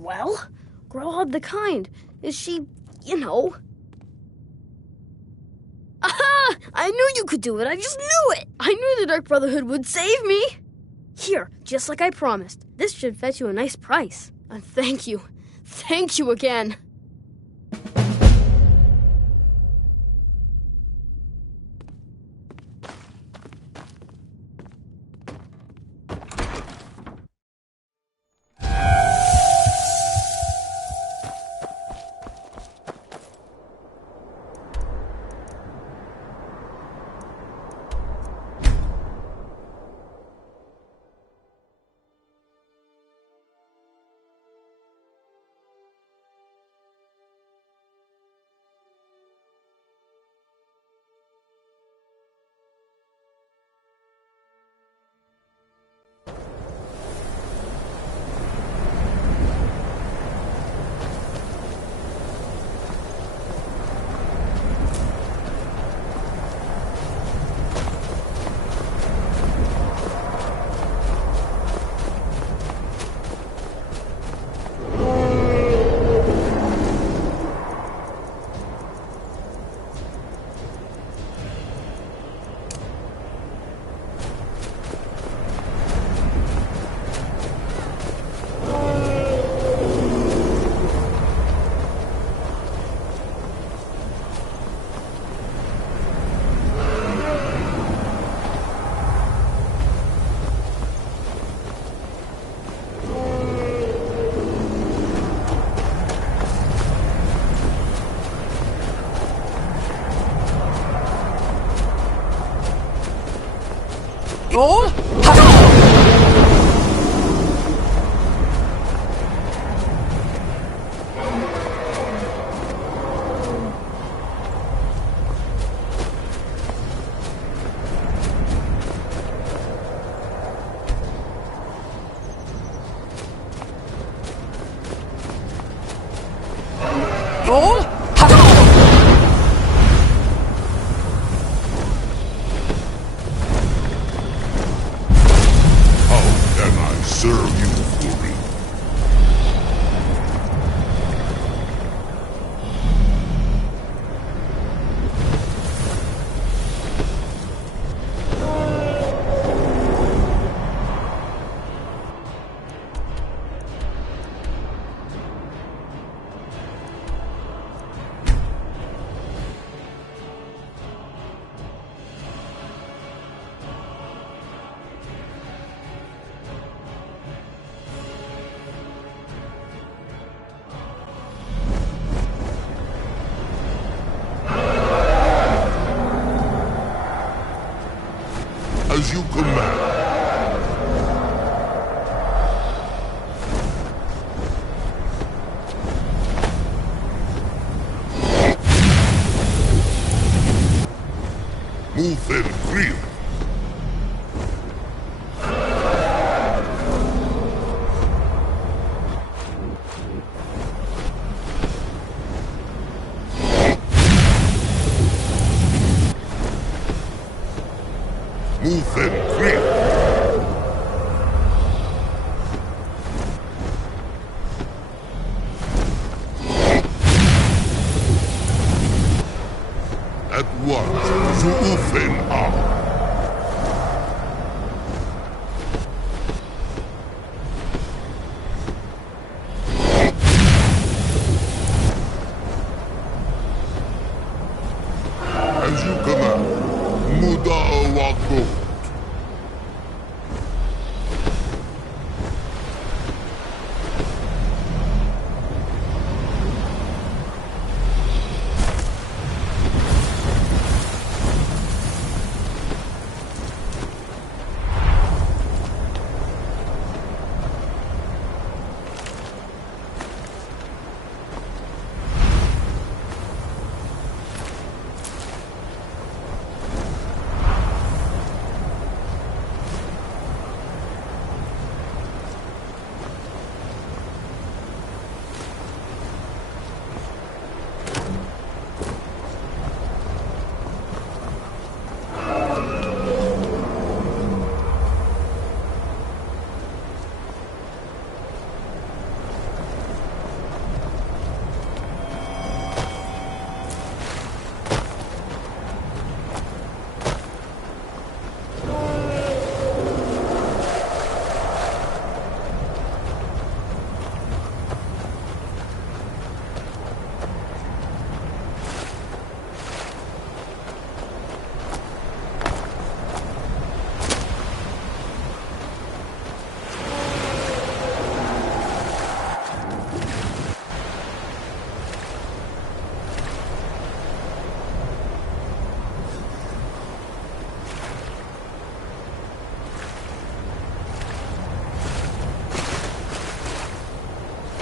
Well, Growhub the Kind. Is she, you know... Aha! I knew you could do it. I just knew it. I knew the Dark Brotherhood would save me. Here, just like I promised. This should fetch you a nice price. And thank you. Thank you again. Oh! As you command. Mufen Grill. Mufen Grill. At once, zu Ufen ab. As you command, Muda Wago.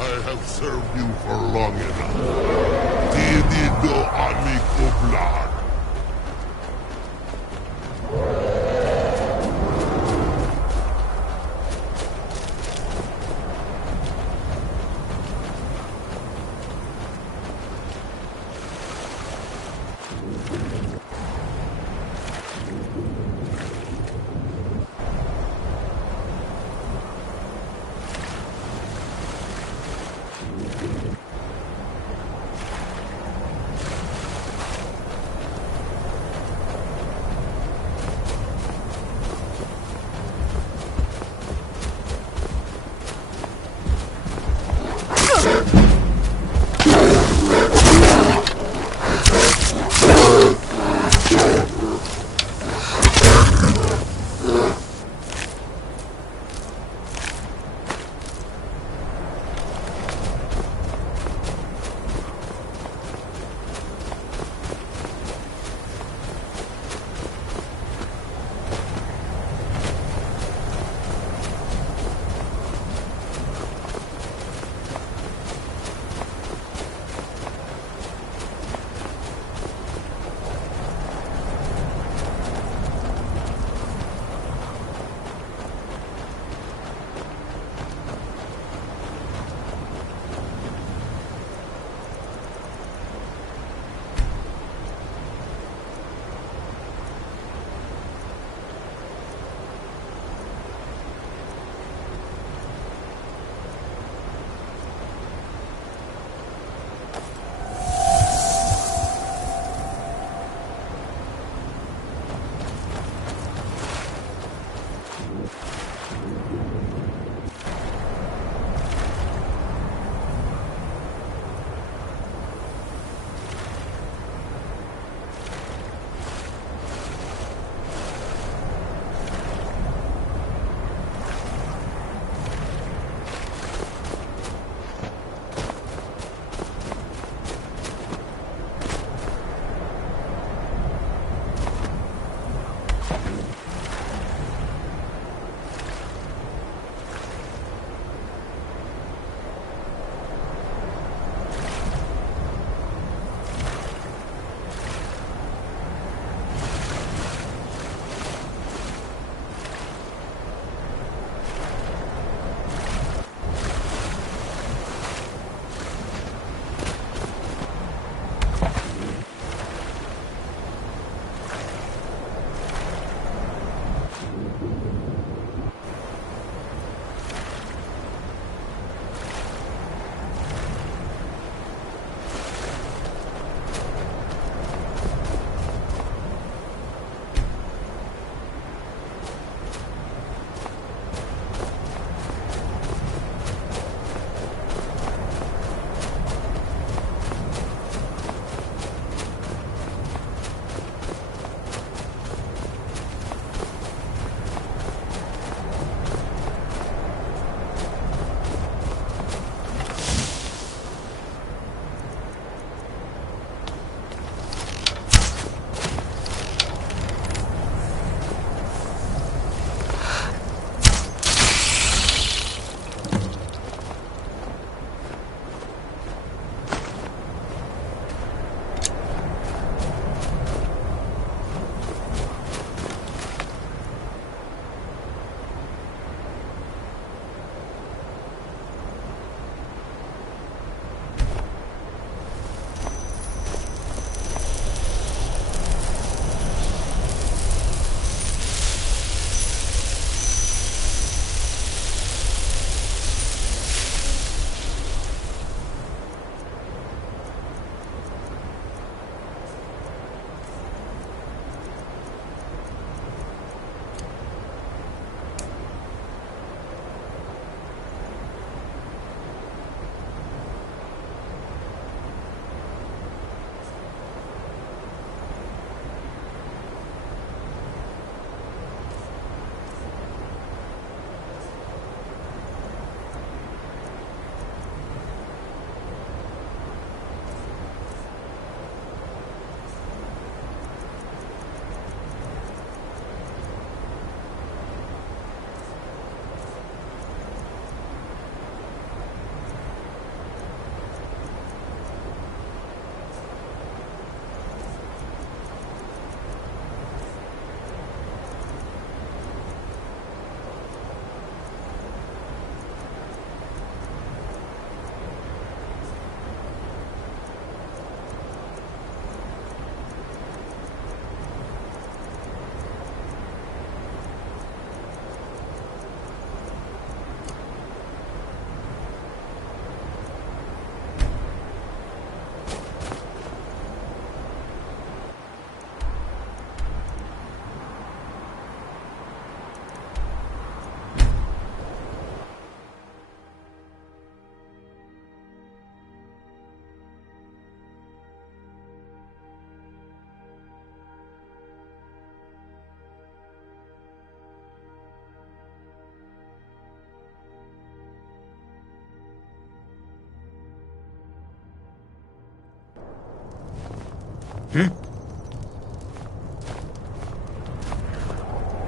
I have served you for long enough. Diedido amico blood.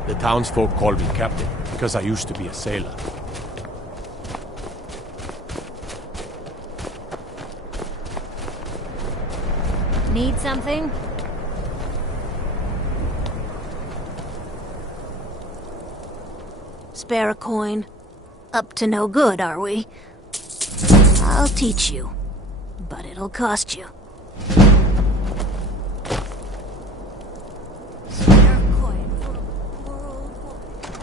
The townsfolk call me captain because I used to be a sailor. Need something? Spare a coin. Up to no good, are we? I'll teach you, but it'll cost you. Spare a coin for a poor old boy.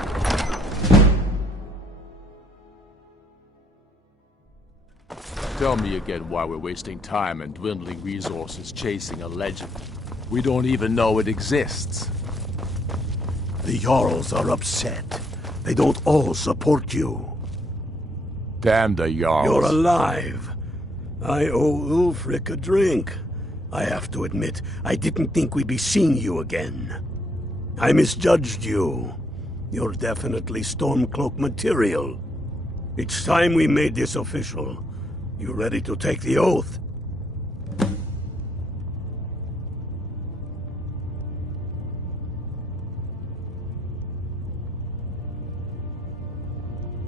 Tell me again why we're wasting time and dwindling resources chasing a legend. We don't even know it exists. The Jarls are upset. They don't all support you. Damn the Jarls. You're alive. I owe Ulfric a drink. I have to admit, I didn't think we'd be seeing you again. I misjudged you. You're definitely Stormcloak material. It's time we made this official. You ready to take the oath?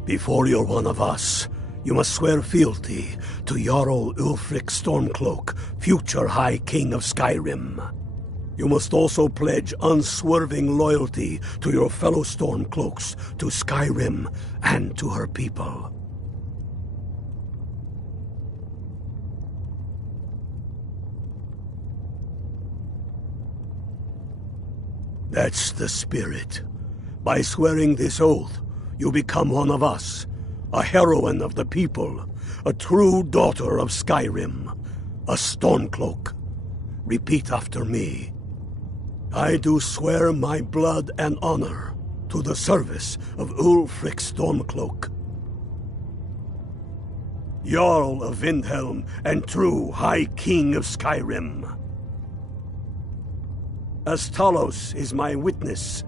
Before you're one of us, you must swear fealty to Jarl Ulfric Stormcloak, future High King of Skyrim. You must also pledge unswerving loyalty to your fellow Stormcloaks, to Skyrim, and to her people. That's the spirit. By swearing this oath, you become one of us, a heroine of the people, a true daughter of Skyrim, a Stormcloak. Repeat after me. I do swear my blood and honor to the service of Ulfric Stormcloak, Jarl of Windhelm and true High King of Skyrim. As Talos is my witness,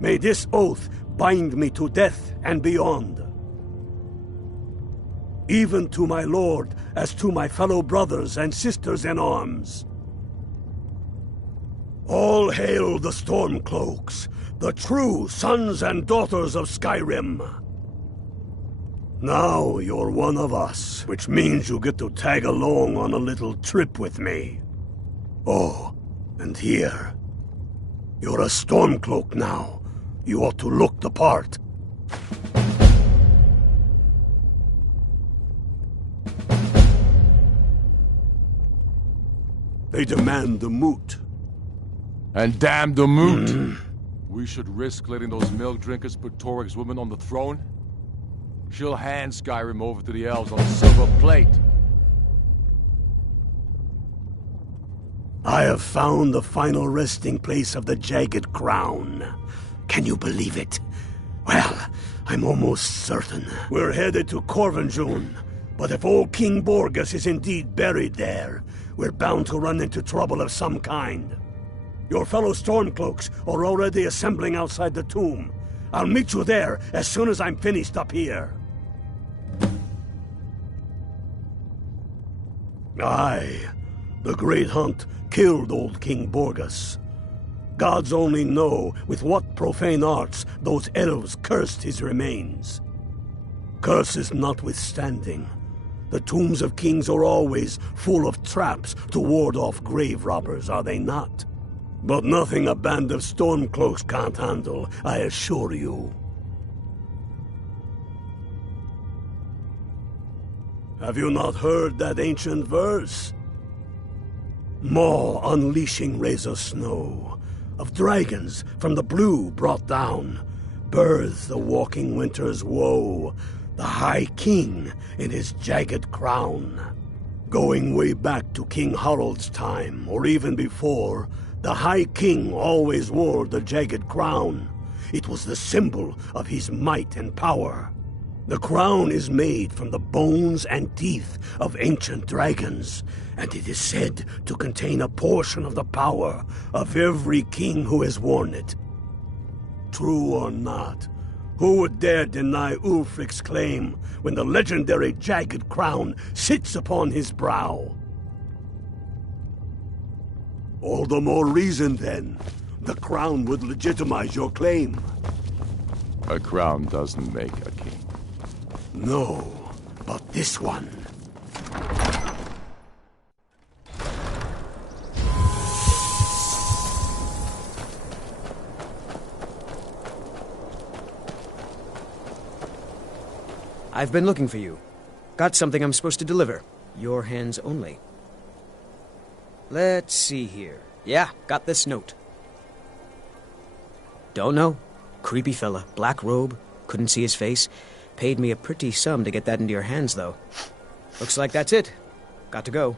may this oath bind me to death and beyond. Even to my lord, as to my fellow brothers and sisters in arms. All hail the Stormcloaks, the true sons and daughters of Skyrim. Now you're one of us, which means you get to tag along on a little trip with me. Oh, and here. You're a Stormcloak now. You ought to look the part. They demand the moot. And damn the moot! We should risk letting those milk drinkers put Toryg's woman on the throne? She'll hand Skyrim over to the elves on a silver plate. I have found the final resting place of the Jagged Crown. Can you believe it? Well, I'm almost certain. We're headed to Corvinjun, but if old King Borgus is indeed buried there, we're bound to run into trouble of some kind. Your fellow Stormcloaks are already assembling outside the tomb. I'll meet you there as soon as I'm finished up here. Aye, the Great Hunt killed old King Borgus. Gods only know with what profane arts those elves cursed his remains. Curses notwithstanding, the tombs of kings are always full of traps to ward off grave robbers, are they not? But nothing a band of Stormcloaks can't handle, I assure you. Have you not heard that ancient verse? Maw unleashing rays of snow, of dragons from the blue brought down, birth the walking winter's woe, the High King in his jagged crown. Going way back to King Harald's time, or even before, the High King always wore the jagged crown. It was the symbol of his might and power. The crown is made from the bones and teeth of ancient dragons, and it is said to contain a portion of the power of every king who has worn it. True or not, who would dare deny Ulfric's claim when the legendary jagged crown sits upon his brow? All the more reason, then. The crown would legitimize your claim. A crown doesn't make a king. No, but this one. I've been looking for you. Got something I'm supposed to deliver. Your hands only. Let's see here. Yeah, got this note. Don't know. Creepy fella. Black robe. Couldn't see his face. Paid me a pretty sum to get that into your hands, though. Looks like that's it. Got to go.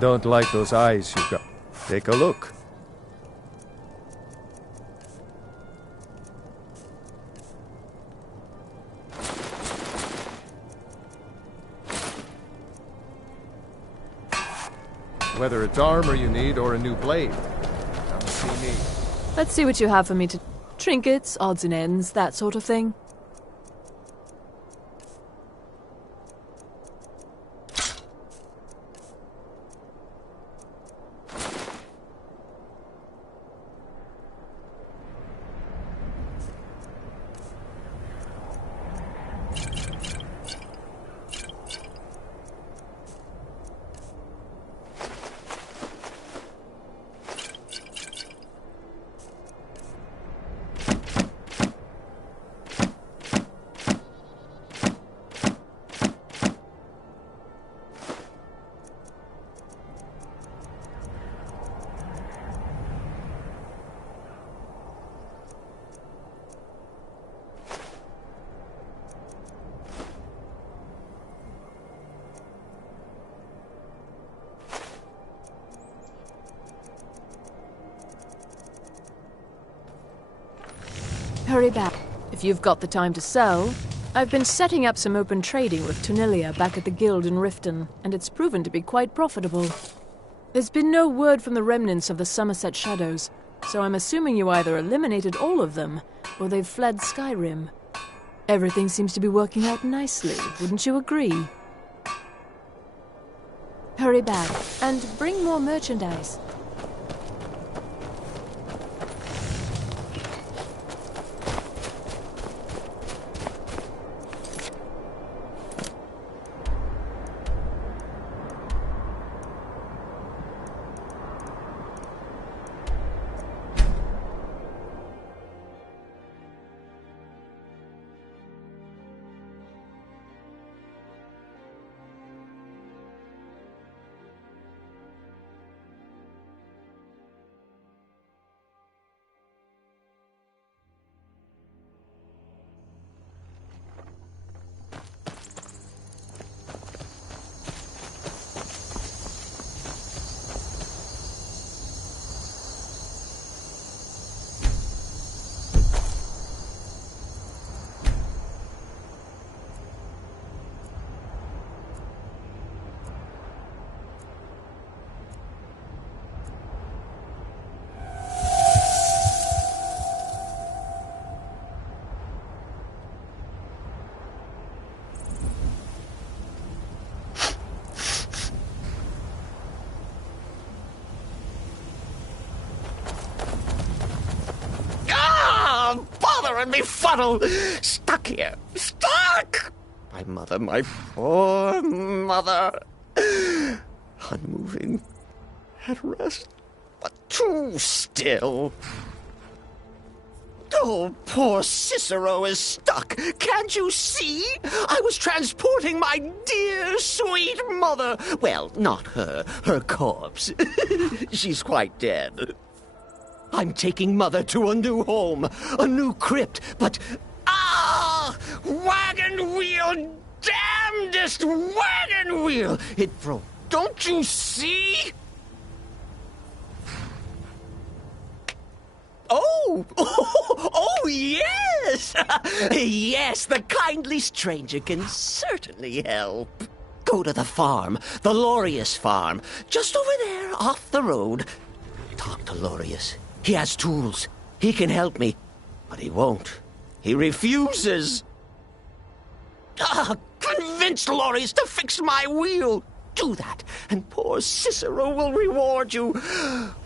Don't like those eyes you've got. Take a look. Whether it's armor you need or a new blade, come see me. Let's see what you have for me to... Trinkets, odds and ends, that sort of thing. Hurry back. If you've got the time to sell. I've been setting up some open trading with Tunilia back at the guild in Riften, and it's proven to be quite profitable. There's been no word from the remnants of the Somerset Shadows, so I'm assuming you either eliminated all of them, or they've fled Skyrim. Everything seems to be working out nicely, wouldn't you agree? Hurry back, and bring more merchandise. And me funnel! Stuck here! Stuck! My mother, my poor mother. Unmoving. At rest. But too still. Oh, poor Cicero is stuck. Can't you see? I was transporting my dear, sweet mother. Well, not her. Her corpse. She's quite dead. I'm taking Mother to a new home, a new crypt, but... Ah! Ah! Wagon wheel! Damnedest wagon wheel! It broke. Don't you see? Oh! Oh, yes! Yes, the kindly stranger can certainly help. Go to the farm, the Lorius farm, just over there off the road. Talk to Lorius. He has tools. He can help me. But he won't. He refuses. Convince Lorius to fix my wheel. Do that, and poor Cicero will reward you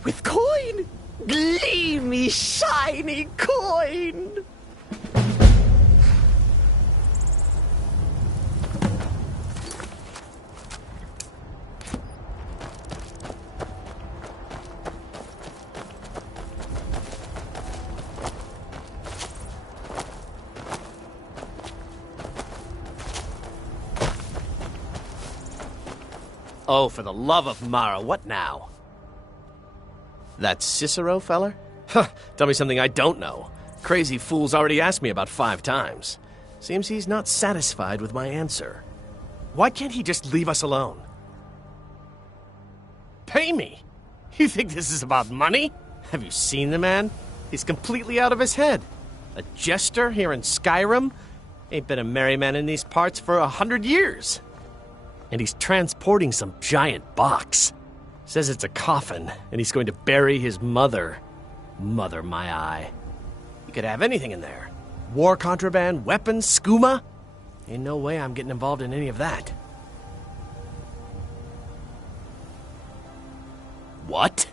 with coin. Gleamy, shiny coin. Oh, for the love of Mara, what now? That Cicero feller? Huh, tell me something I don't know. Crazy fool's already asked me about 5 times. Seems he's not satisfied with my answer. Why can't he just leave us alone? Pay me? You think this is about money? Have you seen the man? He's completely out of his head. A jester here in Skyrim? Ain't been a merry man in these parts for 100 years. And he's transporting some giant box. Says it's a coffin, and he's going to bury his mother. Mother, my eye. You could have anything in there. War contraband, weapons, skooma. Ain't no way I'm getting involved in any of that. What?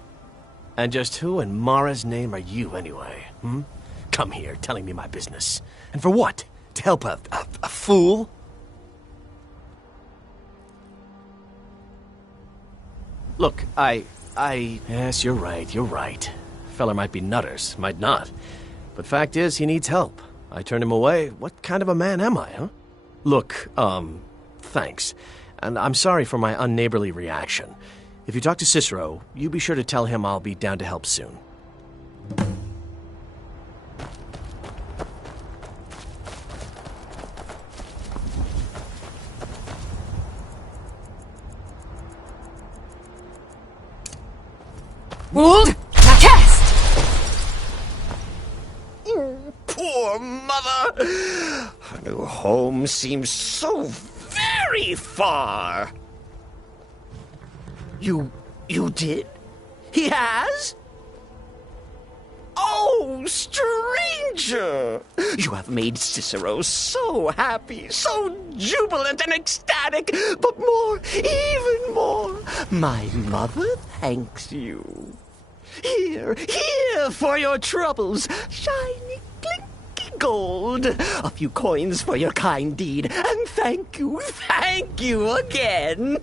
And just who in Mara's name are you, anyway? Come here, telling me my business. And for what? To help a fool? Look, Yes, you're right. Feller might be nutters, might not. But fact is, he needs help. I turned him away. What kind of a man am I, huh? Look, thanks. And I'm sorry for my unneighborly reaction. If you talk to Cicero, you be sure to tell him I'll be down to help soon. Would now cast! Poor mother! Her new home seems so very far. You did? He has? Oh, stranger! You have made Cicero so happy, so jubilant and ecstatic, but more, even more, my mother thanks you. Here for your troubles, shiny, clinky gold. A few coins for your kind deed, and thank you again.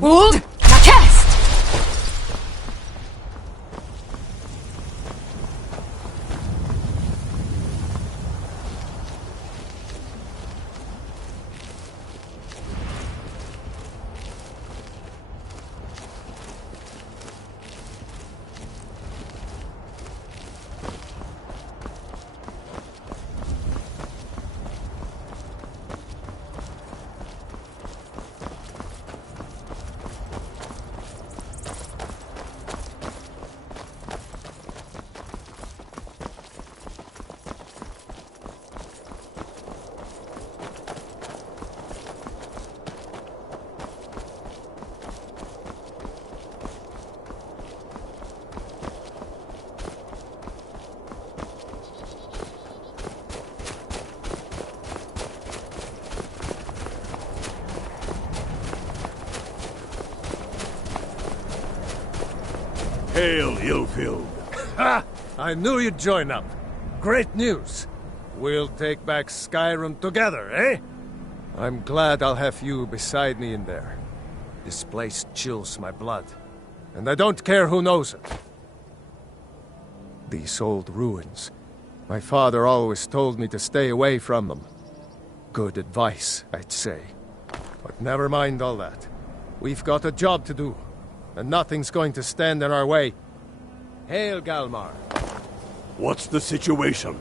Would now cast! Hail, ill-filled. Ha! I knew you'd join up. Great news. We'll take back Skyrim together, eh? I'm glad I'll have you beside me in there. This place chills my blood, and I don't care who knows it. These old ruins. My father always told me to stay away from them. Good advice, I'd say. But never mind all that. We've got a job to do, and nothing's going to stand in our way. Hail, Galmar. What's the situation?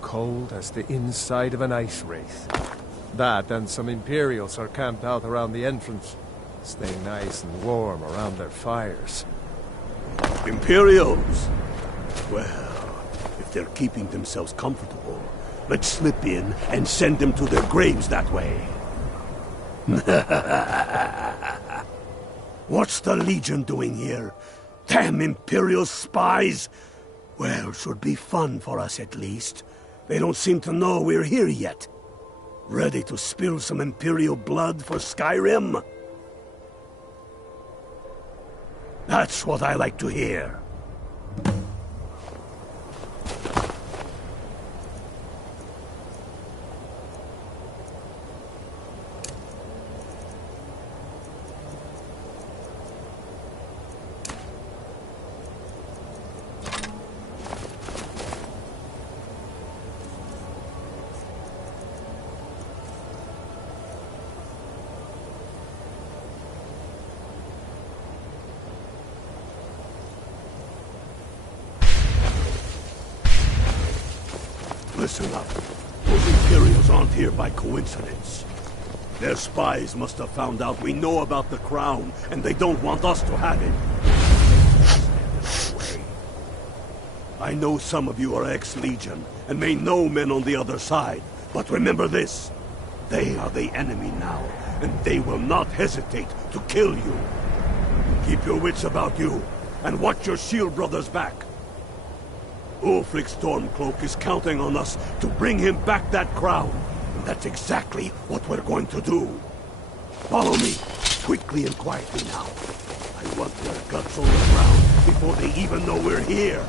Cold as the inside of an ice wraith. That and some Imperials are camped out around the entrance, staying nice and warm around their fires. Imperials? Well, if they're keeping themselves comfortable, let's slip in and send them to their graves that way. What's the Legion doing here? Damn Imperial spies! Well, should be fun for us at least. They don't seem to know we're here yet. Ready to spill some Imperial blood for Skyrim? That's what I like to hear. Listen up. Those Imperials aren't here by coincidence. Their spies must have found out we know about the crown, and they don't want us to have it. I know some of you are ex-Legion, and may know men on the other side, but remember this. They are the enemy now, and they will not hesitate to kill you. Keep your wits about you, and watch your shield brothers back. Ulfric Stormcloak is counting on us to bring him back that crown, and that's exactly what we're going to do. Follow me, quickly and quietly now. I want their guts on the ground before they even know we're here.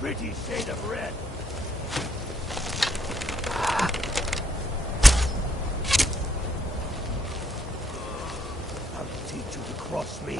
Pretty shade of red. I'll teach you to cross me.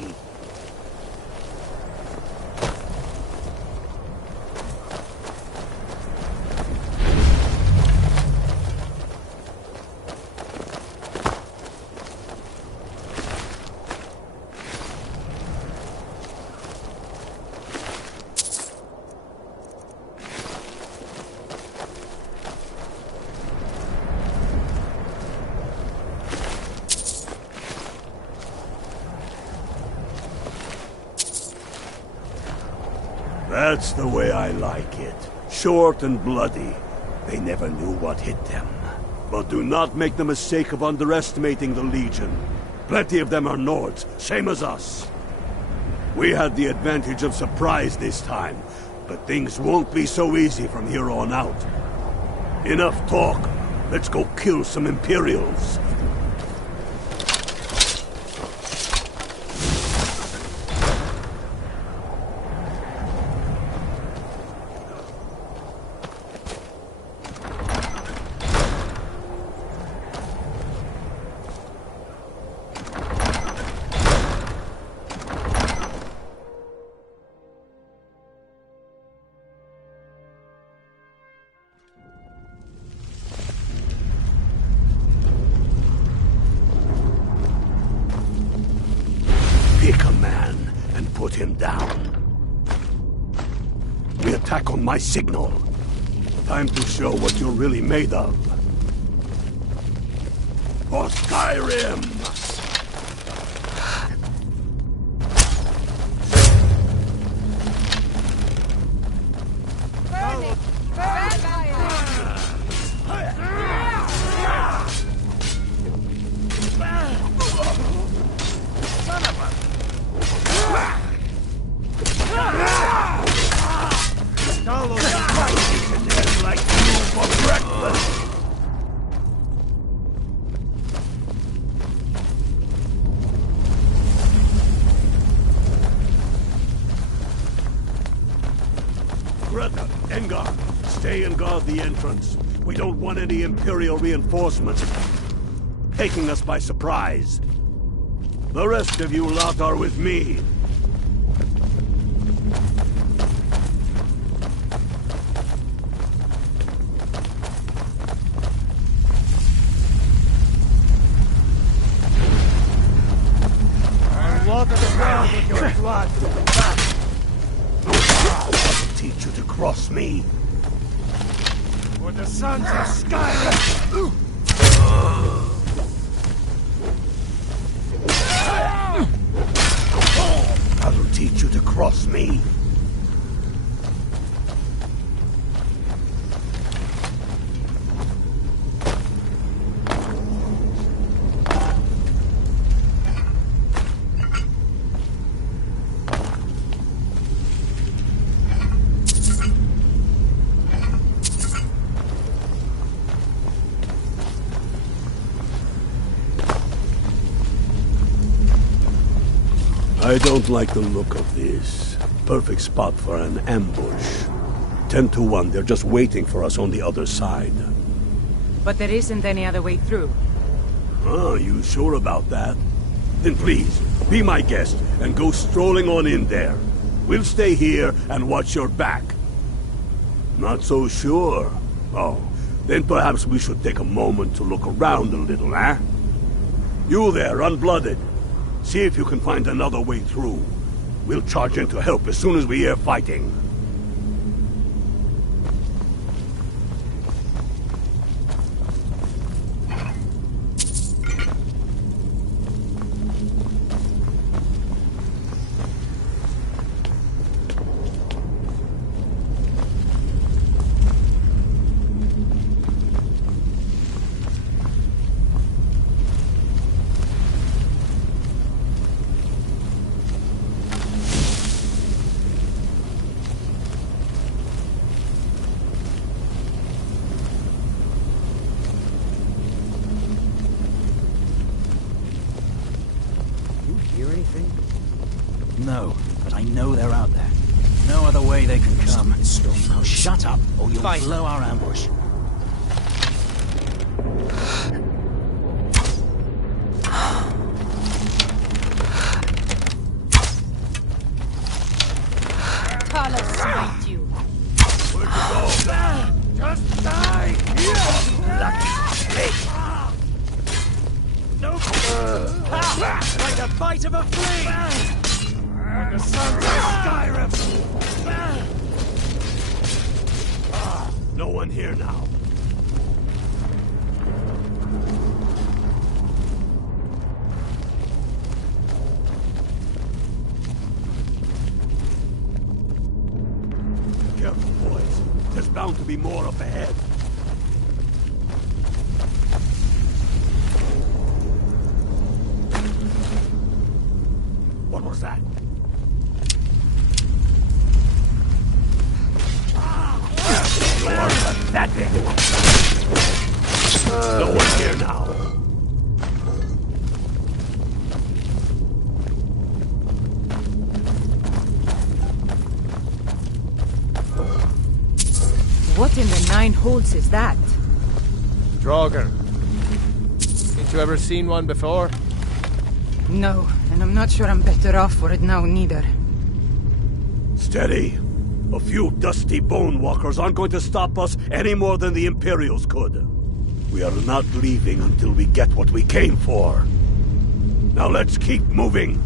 That's the way I like it. Short and bloody. They never knew what hit them. But do not make the mistake of underestimating the Legion. Plenty of them are Nords, same as us. We had the advantage of surprise this time, but things won't be so easy from here on out. Enough talk. Let's go kill some Imperials. Pick a man and put him down. We attack on my signal. Time to show what you're really made of. For Skyrim! Like you for breakfast! Rengar, stay and guard the entrance. We don't want any Imperial reinforcements taking us by surprise. The rest of you lot are with me. I'll water the ground with your blood. I'll teach you to cross me. For the sons of Skyrim! I will teach you to cross me. I don't like the look of this. Perfect spot for an ambush. 10 to 1, they're just waiting for us on the other side. But there isn't any other way through. Oh, you sure about that? Then please, be my guest and go strolling on in there. We'll stay here and watch your back. Not so sure. Oh, then perhaps we should take a moment to look around a little, eh? You there, unblooded. See if you can find another way through. We'll charge in to help as soon as we hear fighting. No, but I know they're out there. No other way they can come. Now shut up, or you'll blow our ambush. Carlos smite you. Where'd you go? Just die! No! Like a bite of a flea! The sons of Skyrim! No one here now. Careful, boys. There's bound to be more up ahead. What was that? That bit. No one here now. What in the nine holes is that? Draugr. Ain't you ever seen one before? No, and I'm not sure I'm better off for it now, neither. Steady. A few dusty bone walkers aren't going to stop us any more than the Imperials could. We are not leaving until we get what we came for. Now let's keep moving.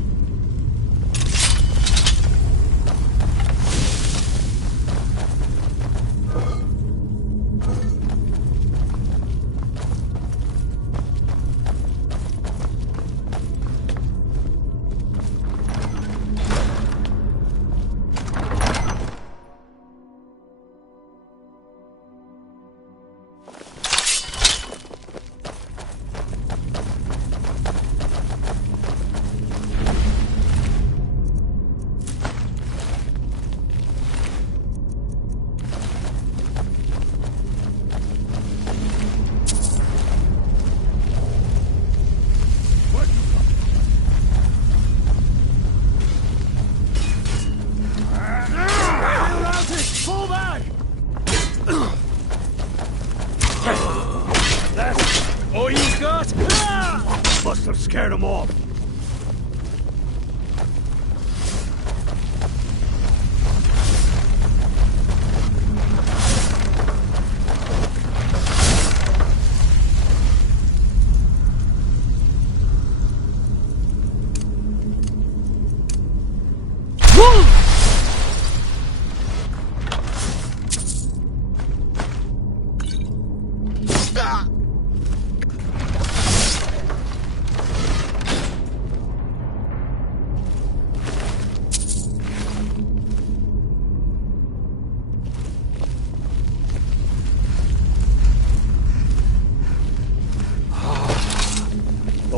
Must have scared them off.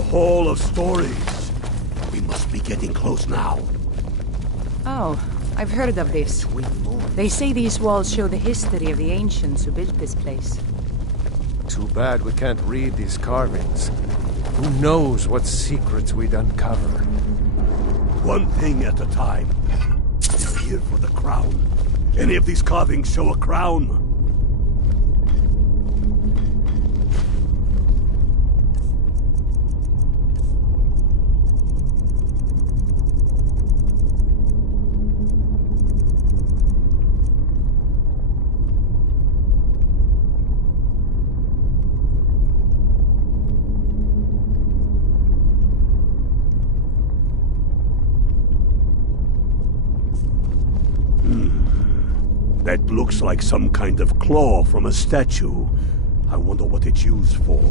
Hall of Stories. We must be getting close now. Oh, I've heard of this. They say these walls show the history of the ancients who built this place. Too bad we can't read these carvings. Who knows what secrets we'd uncover? One thing at a time. We're here for the crown. Any of these carvings show a crown? That looks like some kind of claw from a statue. I wonder what it's used for.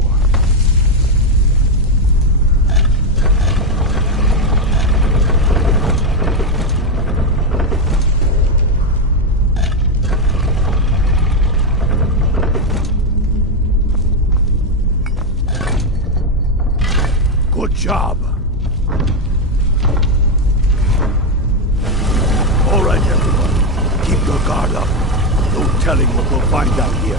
Good job. All right, everyone. Keep your guard up. No telling what we'll find out here.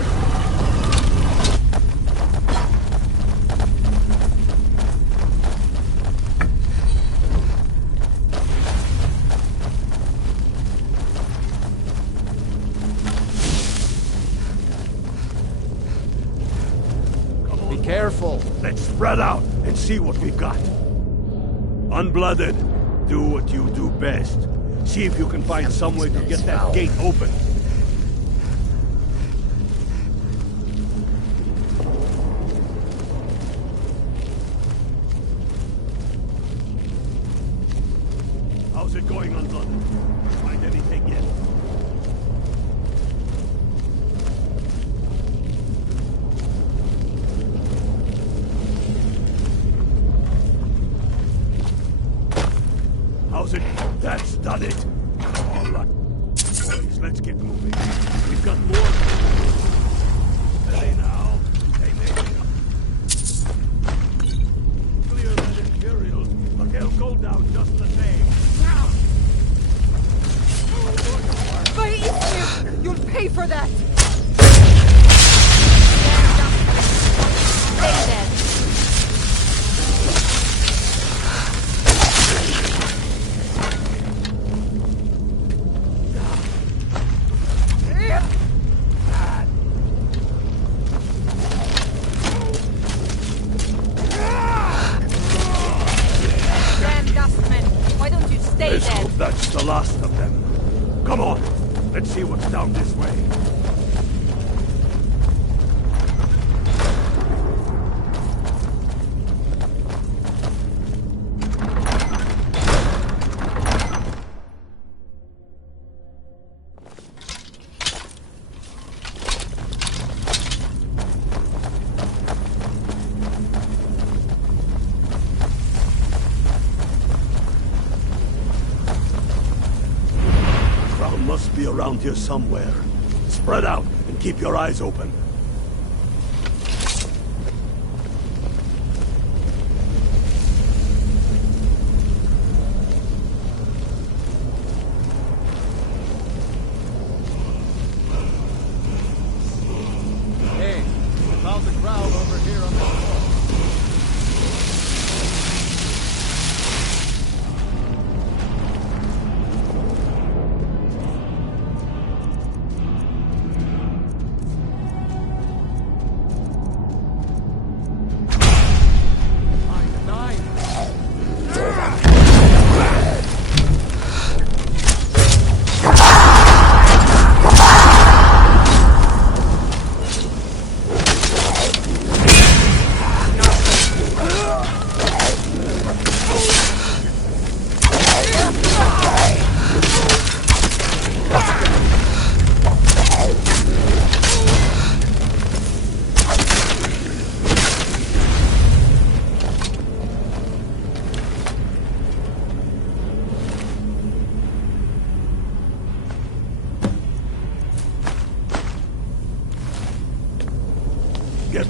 Be careful. Let's spread out and see what we've got. Unblooded, do what you do best. See if you can find some way to get that gate open. How's it going, Unblooded? Find anything yet? How's it? That's done it. All right. Boys, let's get moving. We've got more. Hey now. Hey, maybe. Clear that Imperials, but they'll go down just the same. Now! If I eat you, you'll pay for that! Stay dead. Let's hope that's the last of them. Come on, let's see what's down this way. Must be around here somewhere. Spread out and keep your eyes open. Hey, found the crowd over here on the wall.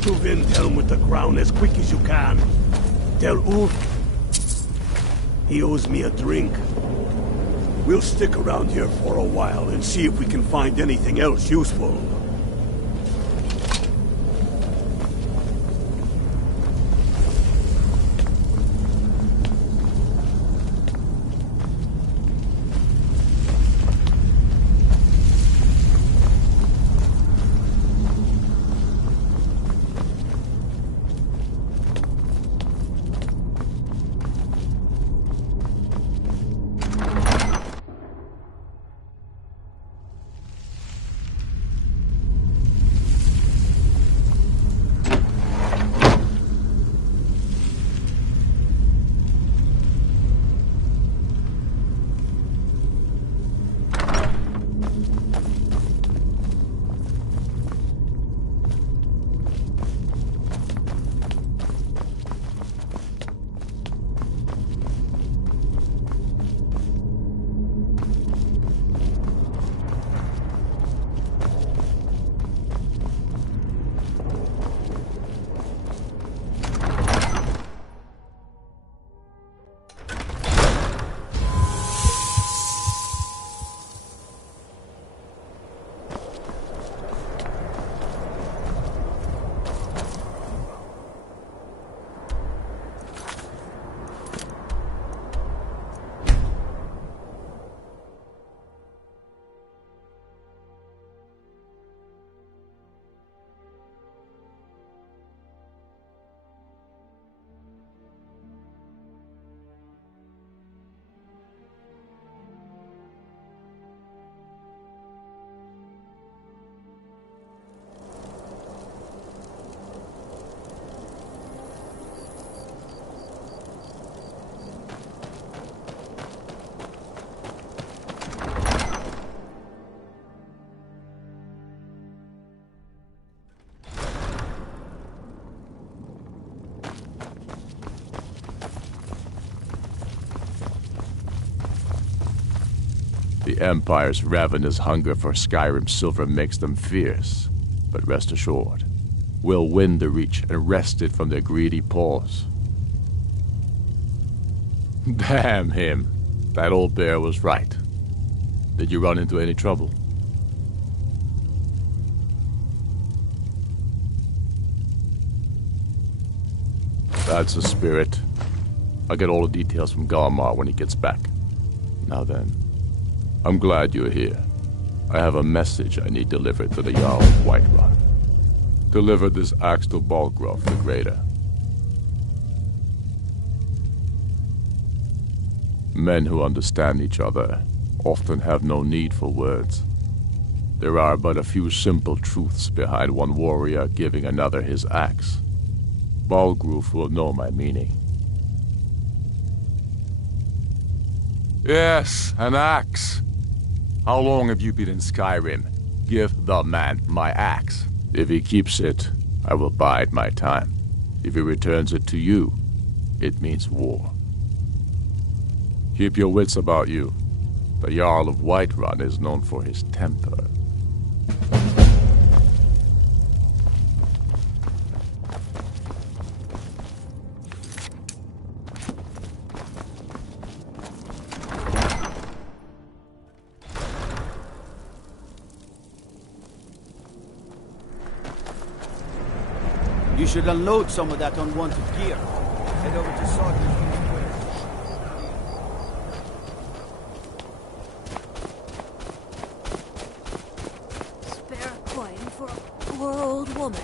to Windhelm with the crown as quick as you can. Tell Ulf he owes me a drink. We'll stick around here for a while and see if we can find anything else useful. The Empire's ravenous hunger for Skyrim silver makes them fierce, but rest assured, we'll win the Reach and wrest it from their greedy paws. Damn him. That old bear was right. Did you run into any trouble? That's the spirit. I'll get all the details from Galmar when he gets back. Now then, I'm glad you're here. I have a message I need delivered to the Jarl of Whiterun. Deliver this axe to Balgrove the Greater. Men who understand each other often have no need for words. There are but a few simple truths behind one warrior giving another his axe. Balgrove will know my meaning. Yes, an axe. How long have you been in Skyrim? Give the man my axe. If he keeps it, I will bide my time. If he returns it to you, it means war. Keep your wits about you. The Jarl of Whiterun is known for his temper. You should unload some of that unwanted gear. Head over to Sodden. Spare coin for a poor old woman.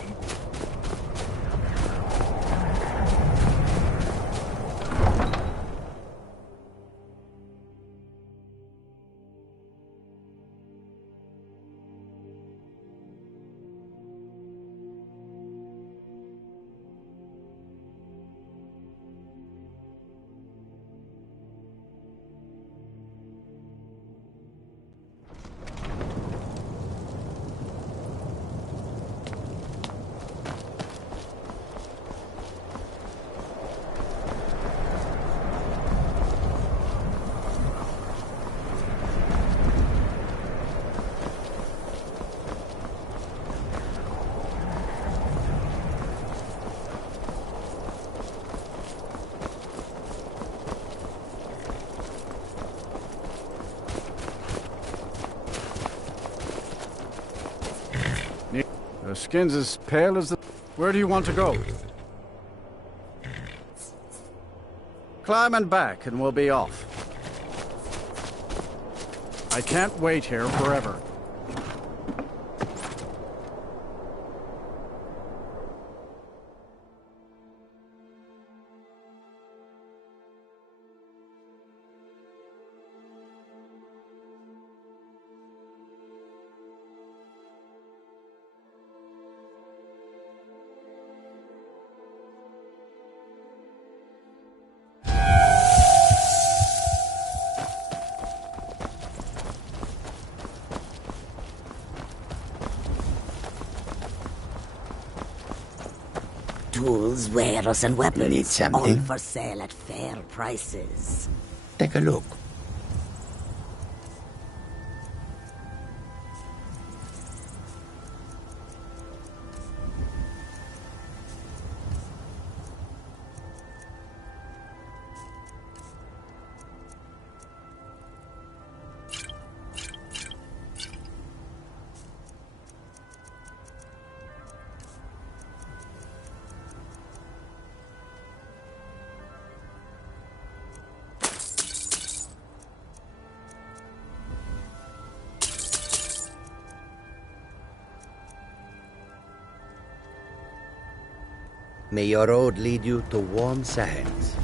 Skin's as pale as the... Where do you want to go? Climb and back, and we'll be off. I can't wait here forever. Tools, wares, and weapons. Need something? All for sale at fair prices. Take a look. May your road lead you to warm sands.